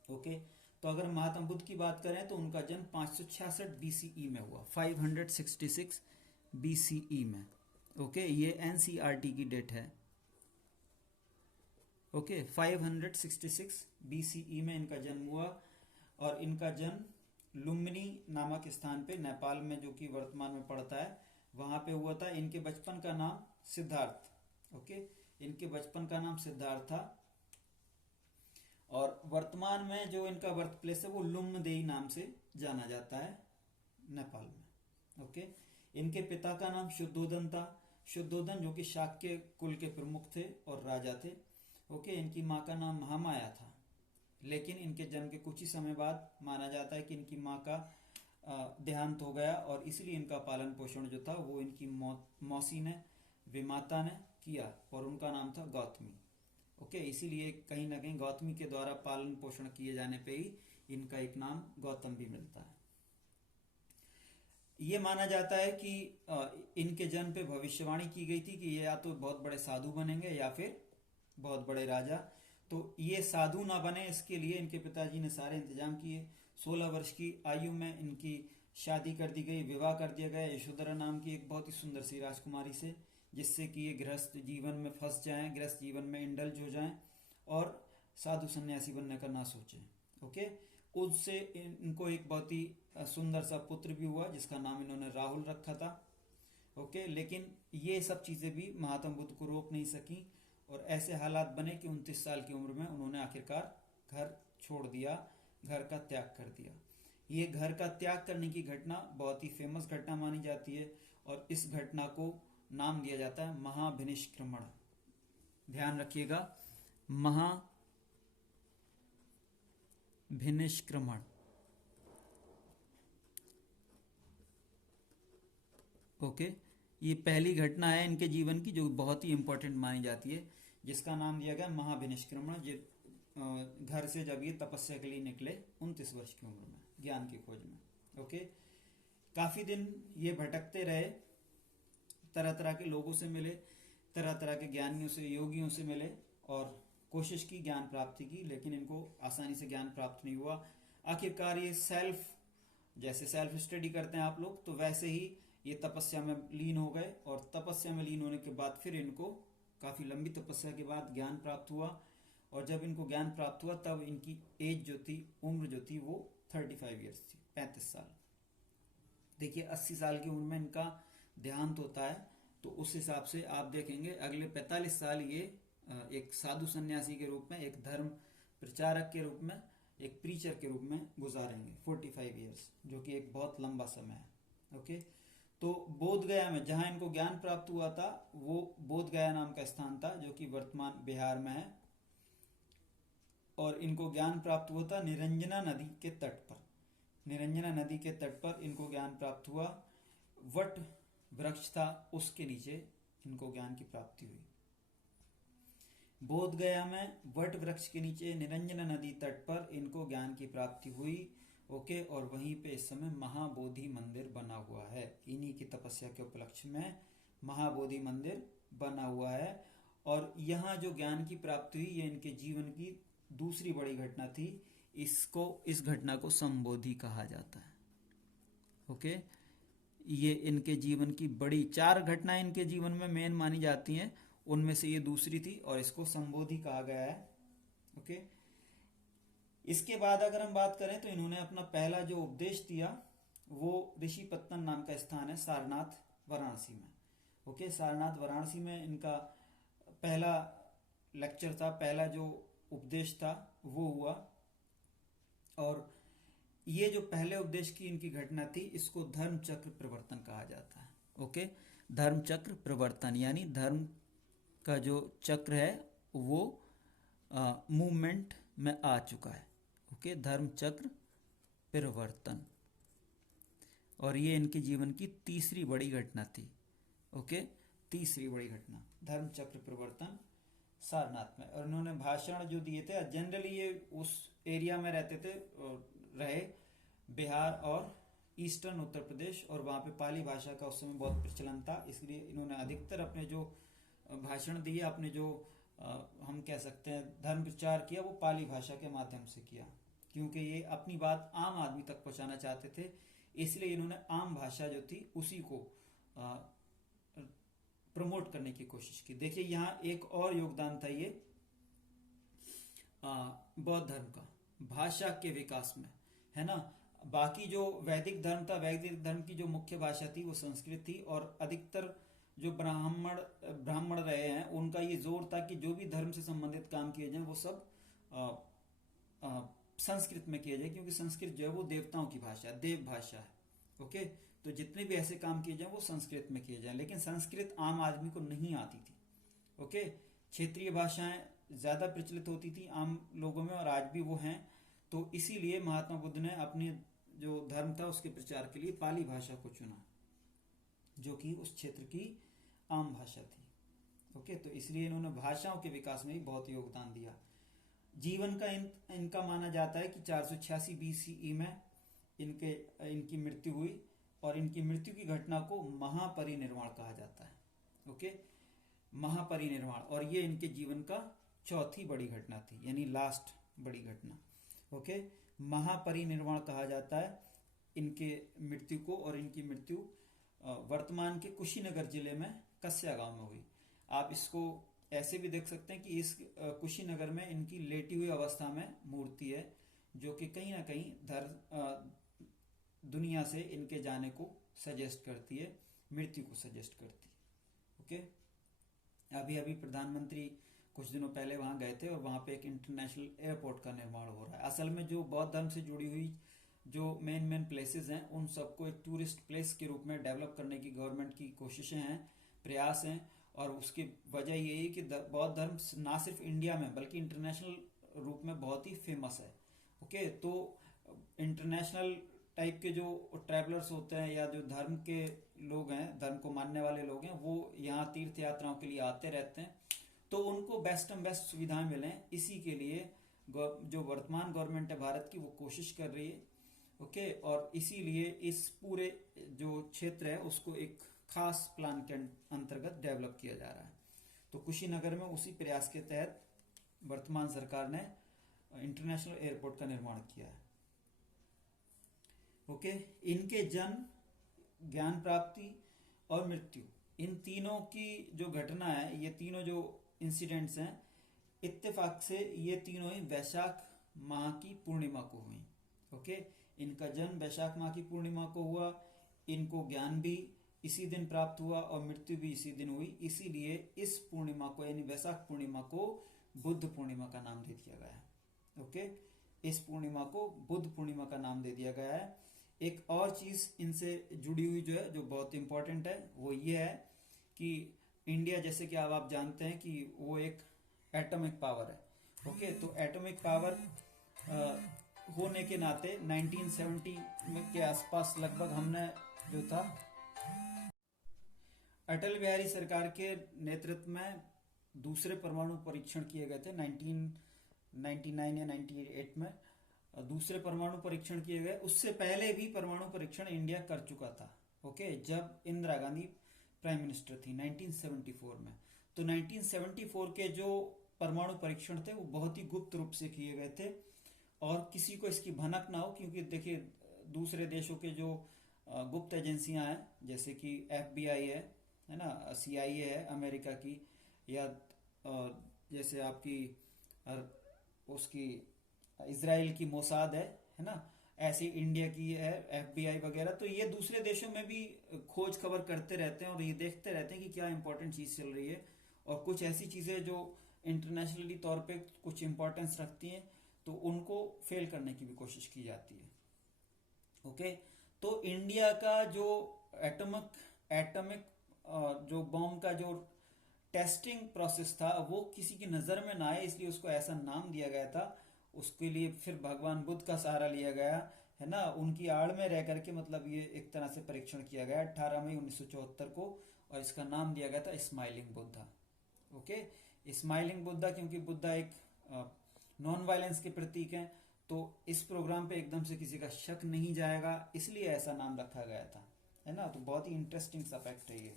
ओके, तो अगर महात्मा बुद्ध की बात करें तो उनका जन्म 566 बीसीई में हुआ, 566 बीसीई में। ओके, ये एनसीईआरटी की डेट है। ओके, 566 बीसीई में इनका जन्म हुआ और इनका जन्म लुम्बिनी नामक स्थान पे नेपाल में, जो कि वर्तमान में पड़ता है, वहां पे हुआ था। इनके बचपन का नाम सिद्धार्थ। ओके, इनके बचपन का नाम सिद्धार्थ था और वर्तमान में जो इनका बर्थ प्लेस है वो लुम्बदेई नाम से जाना जाता है नेपाल में। ओके, इनके पिता का नाम शुद्धोदन था। शुद्धोदन जो कि शाक्य कुल के प्रमुख थे और राजा थे। ओके, इनकी माँ का नाम महामाया था, लेकिन इनके जन्म के कुछ ही समय बाद माना जाता है कि इनकी माँ का देहांत हो गया और इसलिए इनका पालन पोषण जो था वो इनकी मौसी ने, विमाता ने किया और उनका नाम था गौतमी। ओके, इसीलिए कहीं ना कहीं गौतमी के द्वारा पालन पोषण किए जाने पे ही इनका एक नाम गौतम भी मिलता है। ये माना जाता है कि इनके जन्म पे भविष्यवाणी की गई थी कि ये या तो बहुत बड़े साधु बनेंगे या फिर बहुत बड़े राजा। तो ये साधु ना बने, इसके लिए इनके पिताजी ने सारे इंतजाम किए। 16 वर्ष की आयु में इनकी शादी कर दी गई, विवाह कर दिया गया यशोधरा नाम की एक बहुत ही सुंदर सी राजकुमारी से, जिससे कि ये गृहस्थ जीवन में फंस जाएं, गृहस्थ जीवन में इंडल्ज हो जाएं और साधु सन्यासी बनने का ना सोचें। ओके, उससे इनको एक बहुत ही सुंदर सा पुत्र भी हुआ जिसका नाम इन्होंने राहुल रखा था। ओके, लेकिन ये सब चीजें भी महात्मा बुद्ध को रोक नहीं सकी और ऐसे हालात बने कि 29 साल की उम्र में उन्होंने आखिरकार घर छोड़ दिया, घर का त्याग कर दिया। ये घर का त्याग करने की घटना बहुत ही फेमस घटना मानी जाती है और इस घटना को नाम दिया जाता है महाभिनिष्क्रमण। ध्यान रखिएगा, महाभिनिष्क्रमण। ओके, ये पहली घटना है इनके जीवन की जो बहुत ही इंपॉर्टेंट मानी जाती है, जिसका नाम दिया गया महाभिनिष्क्रमण। घर से जब ये तपस्या के लिए निकले 29 वर्ष की उम्र में, ज्ञान की खोज में। ओके, काफी दिन ये भटकते रहे, तरह तरह के लोगों से मिले, तरह तरह के ज्ञानियों से, योगियों से मिले और कोशिश की ज्ञान प्राप्ति की, लेकिन इनको आसानी से ज्ञान प्राप्त नहीं हुआ। आखिरकार ये जैसे सेल्फ स्टडी करते हैं आप लोग, तो वैसे ही ये तपस्या में लीन हो गए और तपस्या में लीन होने के बाद फिर इनको काफी लंबी तपस्या के बाद ज्ञान प्राप्त हुआ और जब इनको ज्ञान प्राप्त हुआ तब इनकी एज जो थी, उम्र जो थी, वो 35 ईयर्स थी, 35 साल। देखिए 80 साल की उम्र में इनका देहांत होता है, तो उस हिसाब से आप देखेंगे अगले 45 साल ये एक साधु सन्यासी के रूप में, एक धर्म प्रचारक के रूप में, एक प्रीचर के रूप में गुजारेंगे। 45 ईयर्स, जो कि एक बहुत लंबा समय है। ओके, तो बोध गया में जहां इनको ज्ञान प्राप्त हुआ था वो बोध गया नाम का स्थान था, जो कि वर्तमान बिहार में है और इनको ज्ञान प्राप्त हुआ था निरंजना नदी के तट पर। निरंजना नदी के तट पर इनको ज्ञान प्राप्त हुआ। वट वृक्ष था, उसके नीचे इनको ज्ञान की प्राप्ति हुई। बोध गया में वट वृक्ष के नीचे निरंजना नदी तट पर इनको ज्ञान की प्राप्ति हुई। ओके, और वहीं पे इस समय महाबोधि मंदिर बना हुआ है। इन्हीं की तपस्या के उपलक्ष्य में महाबोधि मंदिर बना हुआ है और यहाँ जो ज्ञान की प्राप्ति हुई ये इनके जीवन की दूसरी बड़ी घटना थी। इस घटना को संबोधि कहा जाता है। ओके, ये इनके जीवन की बड़ी 4 घटनाएं इनके जीवन में मेन मानी जाती हैं, उनमें से ये दूसरी थी और इसको संबोधि कहा गया है। ओके, इसके बाद अगर हम बात करें तो इन्होंने अपना पहला जो उपदेश दिया वो ऋषिपत्तन नाम का स्थान है सारनाथ वाराणसी में। ओके, सारनाथ वाराणसी में इनका पहला लेक्चर था, पहला जो उपदेश था वो हुआ और ये जो पहले उपदेश की इनकी घटना थी इसको धर्म चक्र प्रवर्तन कहा जाता है। ओके, धर्म चक्र प्रवर्तन यानी धर्म का जो चक्र है वो मूवमेंट में आ चुका है। ओके, धर्म चक्र प्रवर्तन, और ये इनके जीवन की तीसरी बड़ी घटना थी। ओके, तीसरी बड़ी घटना धर्म चक्र प्रवर्तन सारनाथ में। और इन्होंने भाषण जो दिए थे, जनरली ये उस एरिया में रहते थे, रहे बिहार और ईस्टर्न उत्तर प्रदेश, और वहाँ पे पाली भाषा का उस समय बहुत प्रचलन था। इसलिए इन्होंने अधिकतर अपने जो भाषण दिए, अपने जो हम कह सकते हैं धर्म प्रचार किया, वो पाली भाषा के माध्यम से किया, क्योंकि ये अपनी बात आम आदमी तक पहुंचाना चाहते थे। इसलिए इन्होंने आम भाषा जो थी उसी को प्रमोट करने की कोशिश की। देखिए यहाँ एक और योगदान था ये बौद्ध धर्म का भाषा के विकास में, है ना। बाकी जो वैदिक धर्म था, वैदिक धर्म की जो मुख्य भाषा थी वो संस्कृत थी, और अधिकतर जो ब्राह्मण रहे हैं उनका ये जोर था कि जो भी धर्म से संबंधित काम किए जाएं वो सब संस्कृत में किए जाए, क्योंकि संस्कृत जो है वो देवताओं की भाषा है, देव भाषा है। ओके, तो जितने भी ऐसे काम किए जाएं वो संस्कृत में किए जाएं, लेकिन संस्कृत आम आदमी को नहीं आती थी। ओके, क्षेत्रीय भाषाएं ज्यादा प्रचलित होती थी आम लोगों में, और आज भी वो हैं। तो इसीलिए महात्मा बुद्ध ने अपने जो धर्म था उसके प्रचार के लिए पाली भाषा को चुना, जो कि उस क्षेत्र की आम भाषा थी। ओके, तो इसलिए इन्होंने भाषाओं के विकास में भी बहुत योगदान दिया। जीवन का इनका माना जाता है कि 486 BCE में इनकी मृत्यु हुई, और इनकी मृत्यु की घटना को महापरिनिर्वाण कहा जाता है। ओके, महापरिनिर्वाण, और ये इनके जीवन का चौथी बड़ी घटना थी, यानी लास्ट बड़ी घटना। ओके, महापरिनिर्वाण कहा जाता है इनके मृत्यु को, और इनकी मृत्यु वर्तमान के कुशीनगर जिले में कस्या गांव में हुई। आप इसको ऐसे भी देख सकते हैं कि इस कुशीनगर में इनकी लेटी हुई अवस्था में मूर्ति है, जो कि कहीं ना कहीं दुनिया से इनके जाने को सजेस्ट करती है, मृत्यु को सजेस्ट करती है। ओके, अभी अभी प्रधानमंत्री कुछ दिनों पहले वहां गए थे, और वहां पे एक इंटरनेशनल एयरपोर्ट का निर्माण हो रहा है। असल में जो बौद्ध धर्म से जुड़ी हुई जो मेन प्लेसेस हैं उन सबको एक टूरिस्ट प्लेस के रूप में डेवलप करने की गवर्नमेंट की कोशिशें हैं, प्रयास हैं, और उसकी वजह यही कि बौद्ध धर्म ना सिर्फ इंडिया में बल्कि इंटरनेशनल रूप में बहुत ही फेमस है। ओके, तो इंटरनेशनल टाइप के जो ट्रैवलर्स होते हैं या जो धर्म के लोग हैं, धर्म को मानने वाले लोग हैं, वो यहाँ तीर्थ यात्राओं के लिए आते रहते हैं, तो उनको बेस्ट सुविधाएं मिलें, इसी के लिए जो वर्तमान गवर्नमेंट है भारत की वो कोशिश कर रही है। ओके, और इसीलिए इस पूरे जो क्षेत्र है उसको एक खास प्लान के अंतर्गत डेवलप किया जा रहा है। तो कुशीनगर में उसी प्रयास के तहत वर्तमान सरकार ने इंटरनेशनल एयरपोर्ट का निर्माण किया है। ओके, इनके जन्म, ज्ञान प्राप्ति और मृत्यु, इन तीनों की जो घटना है, ये तीनों जो इंसिडेंट्स हैं, इत्तेफाक से ये तीनों ही वैशाख माह की पूर्णिमा को हुई। ओके, इनका जन्म वैशाख माह की पूर्णिमा को हुआ, इनको ज्ञान भी इसी दिन प्राप्त हुआ और मृत्यु भी इसी दिन हुई। इसीलिए इस पूर्णिमा को यानी वैशाख पूर्णिमा को बुद्ध पूर्णिमा का नाम दे दिया गया है। ओके, इस पूर्णिमा को बुद्ध पूर्णिमा का नाम दे दिया गया है। एक और चीज इनसे जुड़ी हुई जो है, जो बहुत इंपॉर्टेंट है, वो ये है कि इंडिया, जैसे कि आप जानते हैं कि वो एक एटॉमिक पावर है। ओके, तो एटॉमिक पावर होने के नाते 1970 के आसपास लगभग हमने जो था अटल बिहारी सरकार के नेतृत्व में दूसरे परमाणु परीक्षण किए गए थे 1999 या 98 में दूसरे परमाणु परीक्षण किए गए। उससे पहले भी परमाणु परीक्षण इंडिया कर चुका था। ओके, जब इंदिरा गांधी प्राइम मिनिस्टर थी 1974 में। तो 1974 के जो परमाणु परीक्षण थे वो बहुत ही गुप्त रूप से किए गए थे और किसी को इसकी भनक ना हो, क्योंकि देखिए दूसरे देशों के जो गुप्त एजेंसियां हैं जैसे कि FBI है ना, CIA है अमेरिका की, या जैसे आपकी उसकी इजराइल की मोसाद है ना, ऐसी इंडिया की है FBI वगैरह। तो ये दूसरे देशों में भी खोज खबर करते रहते हैं और ये देखते रहते हैं कि क्या इंपॉर्टेंट चीज चल रही है, और कुछ ऐसी चीजें जो इंटरनेशनली तौर पे कुछ इंपॉर्टेंस रखती हैं तो उनको फेल करने की भी कोशिश की जाती है। ओके, तो इंडिया का जो एटॉमिक जो बॉम्ब का जो टेस्टिंग प्रोसेस था वो किसी की नजर में ना आए, इसलिए उसको ऐसा नाम दिया गया था। उसके लिए फिर भगवान बुद्ध का सहारा लिया गया है ना, उनकी आड़ में रह करके मतलब ये एक तरह से परीक्षण किया गया 18 मई 1974 को, और इसका नाम दिया गया था smiling Buddha. Okay, smiling Buddha, क्योंकि बुद्धा एक नॉन वायलेंस के प्रतीक हैं, तो इस प्रोग्राम पे एकदम से किसी का शक नहीं जाएगा, इसलिए ऐसा नाम रखा गया था, है ना। तो बहुत ही इंटरेस्टिंग सा फैक्ट है ये।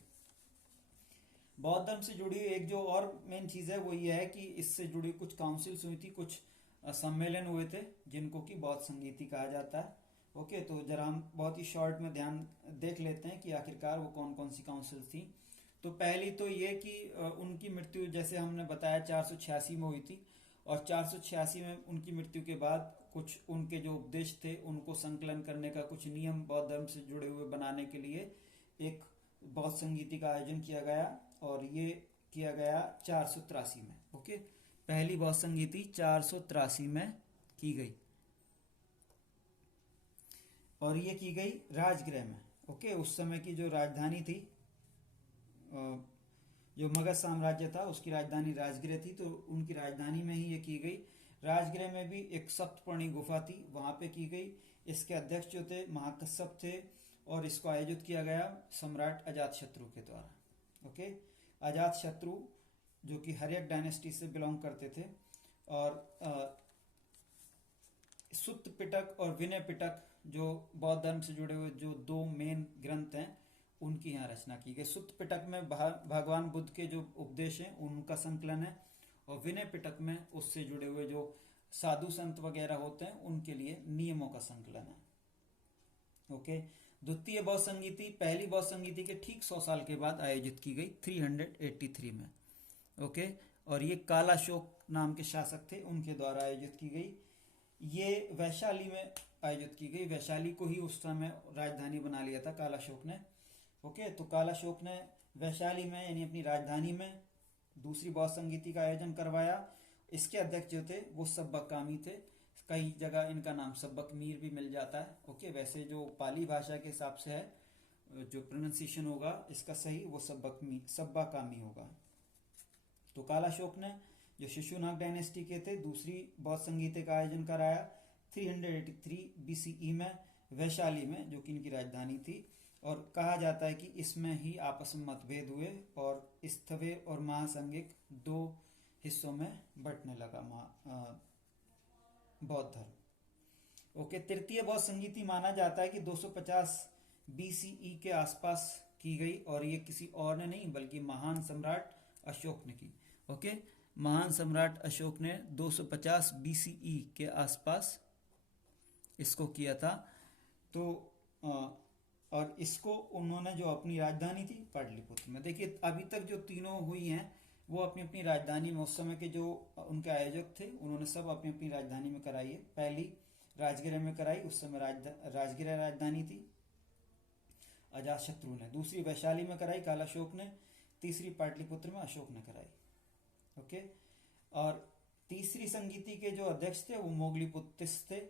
बौद्ध धर्म से जुड़ी एक जो और मेन चीज है वो ये है कि इससे जुड़ी कुछ काउंसिल्स हुई थी, कुछ सम्मेलन हुए थे, जिनको कि बौद्ध संगीति कहा जाता है। ओके, तो जरा हम बहुत ही शॉर्ट में ध्यान देख लेते हैं कि आखिरकार वो कौन कौन सी काउंसिल थी। तो पहली तो ये कि उनकी मृत्यु जैसे हमने बताया 486 में हुई थी, और 486 में उनकी मृत्यु के बाद कुछ उनके जो उपदेश थे उनको संकलन करने का कुछ नियम बौद्ध धर्म से जुड़े हुए बनाने के लिए एक बौद्ध संगीति का आयोजन किया गया, और ये किया गया 483 में। ओके, पहली बौद्ध संगीति 483 में की गई, और ये की गई राजगृह में। ओके, उस समय की जो राजधानी थी, जो मगध साम्राज्य था उसकी राजधानी राजगृह थी, तो उनकी राजधानी में ही ये की गई। राजगृह में भी एक सप्तपर्णी गुफा थी, वहां पे की गई। इसके अध्यक्ष जो थे महाकश्यप थे, और इसको आयोजित किया गया सम्राट अजातशत्रु के द्वारा। ओके, अजातशत्रु जो कि हर्यक डायनेस्टी से बिलोंग करते थे, और सुत्त पिटक और विनय पिटक जो बौद्ध धर्म से जुड़े हुए जो दो मेन ग्रंथ हैं उनकी यहाँ रचना की गई। सुत्त पिटक में भगवान बुद्ध के जो उपदेश हैं उनका संकलन है, और विनय पिटक में उससे जुड़े हुए जो साधु संत वगैरह होते हैं उनके लिए नियमों का संकलन है। ओके, द्वितीय बौद्ध संगीति पहली बौद्ध संगीति के ठीक 100 साल के बाद आयोजित की गई 383 में। ओके, और ये कालाशोक नाम के शासक थे, उनके द्वारा आयोजित की गई। ये वैशाली में आयोजित की गई, वैशाली को ही उस समय राजधानी बना लिया था कालाशोक ने। ओके, तो कालाशोक ने वैशाली में यानी अपनी राजधानी में दूसरी बौद्ध संगीति का आयोजन करवाया। इसके अध्यक्ष जो थे वो सब्बक कामी थे, कई जगह इनका नाम सब्बक मीर भी मिल जाता है। ओके, वैसे जो पाली भाषा के हिसाब से है, जो प्रोनाउंसिएशन होगा इसका सही वो सब्बा कामी होगा। तो कालाशोक ने जो शिशुनाग डायनेस्टी के थे दूसरी बौद्ध संगीति का आयोजन कराया 383 BCE में वैशाली में, जो कि इनकी राजधानी थी। और कहा जाता है कि इसमें ही आपस में मतभेद हुए और स्थविर और महासंगिक दो हिस्सों में बंटने लगा बौद्ध धर्म। ओके, तृतीय बौद्ध संगीति माना जाता है कि 250 BCE के आसपास की गई, और ये किसी और ने नहीं बल्कि महान सम्राट अशोक ने की। ओके, महान सम्राट अशोक ने 250 BCE के आसपास इसको किया था। तो और इसको उन्होंने जो अपनी राजधानी थी पाटलिपुत्र में, देखिए अभी तक जो तीनों हुई हैं वो अपनी अपनी राजधानी में, उस समय के जो उनके आयोजक थे उन्होंने सब अपनी अपनी राजधानी में कराई है। पहली राजगृह में कराई, उस समय राजगृह राजधानी थी अजातशत्रु ने। दूसरी वैशाली में कराई कालाशोक ने। तीसरी पाटलिपुत्र में अशोक ने कराई। ओके, और तीसरी संगीति के जो अध्यक्ष थे वो मोगलीपुत्तिस थे,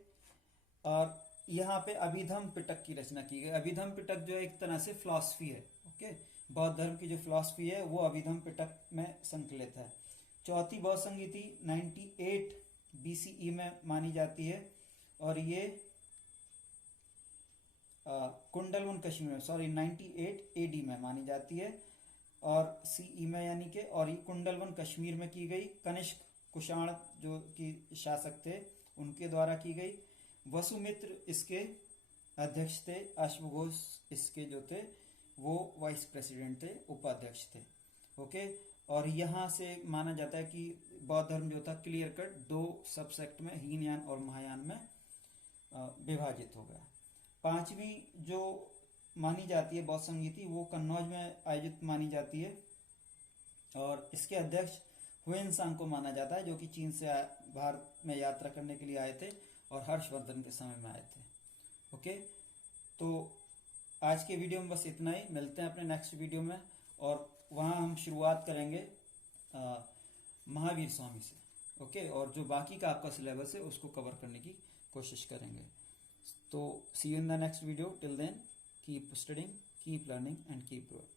और यहाँ पे अभिधम पिटक की रचना की गई। अभिधम पिटक जो एक तरह से फिलॉसफी है। ओके, बौद्ध धर्म की जो फिलॉसफी है वो अभिधम पिटक में संकलित है। चौथी बौद्ध संगीति 98 BCE में मानी जाती है, और ये कुंडलवन कश्मीर में 98 AD में मानी जाती है, और CE में यानी कि, और ये कुंडलवन कश्मीर में की गई। कनिष्क कुषाण जो कि शासक थे उनके द्वारा की गई। वसुमित्र इसके अध्यक्ष थे, अश्वघोष इसके जो थे वो वाइस प्रेसिडेंट थे, उपाध्यक्ष थे। ओके, और यहाँ से माना जाता है कि बौद्ध धर्म जो था क्लियर कट दो सबसेक्ट में, हीनयान और महायान में विभाजित हो गया। पांचवी जो मानी जाती है बौद्ध संगीति वो कन्नौज में आयोजित मानी जाती है, और इसके अध्यक्ष हुएनसांग को माना जाता है, जो कि चीन से भारत में यात्रा करने के लिए आए थे और हर्षवर्धन के समय में आए थे। ओके, तो आज के वीडियो में बस इतना ही। मिलते हैं अपने नेक्स्ट वीडियो में, और वहाँ हम शुरुआत करेंगे महावीर स्वामी से। ओके, और जो बाकी का आपका सिलेबस है उसको कवर करने की कोशिश करेंगे। तो see you in the next video. Till then keep studying, keep learning and keep growing.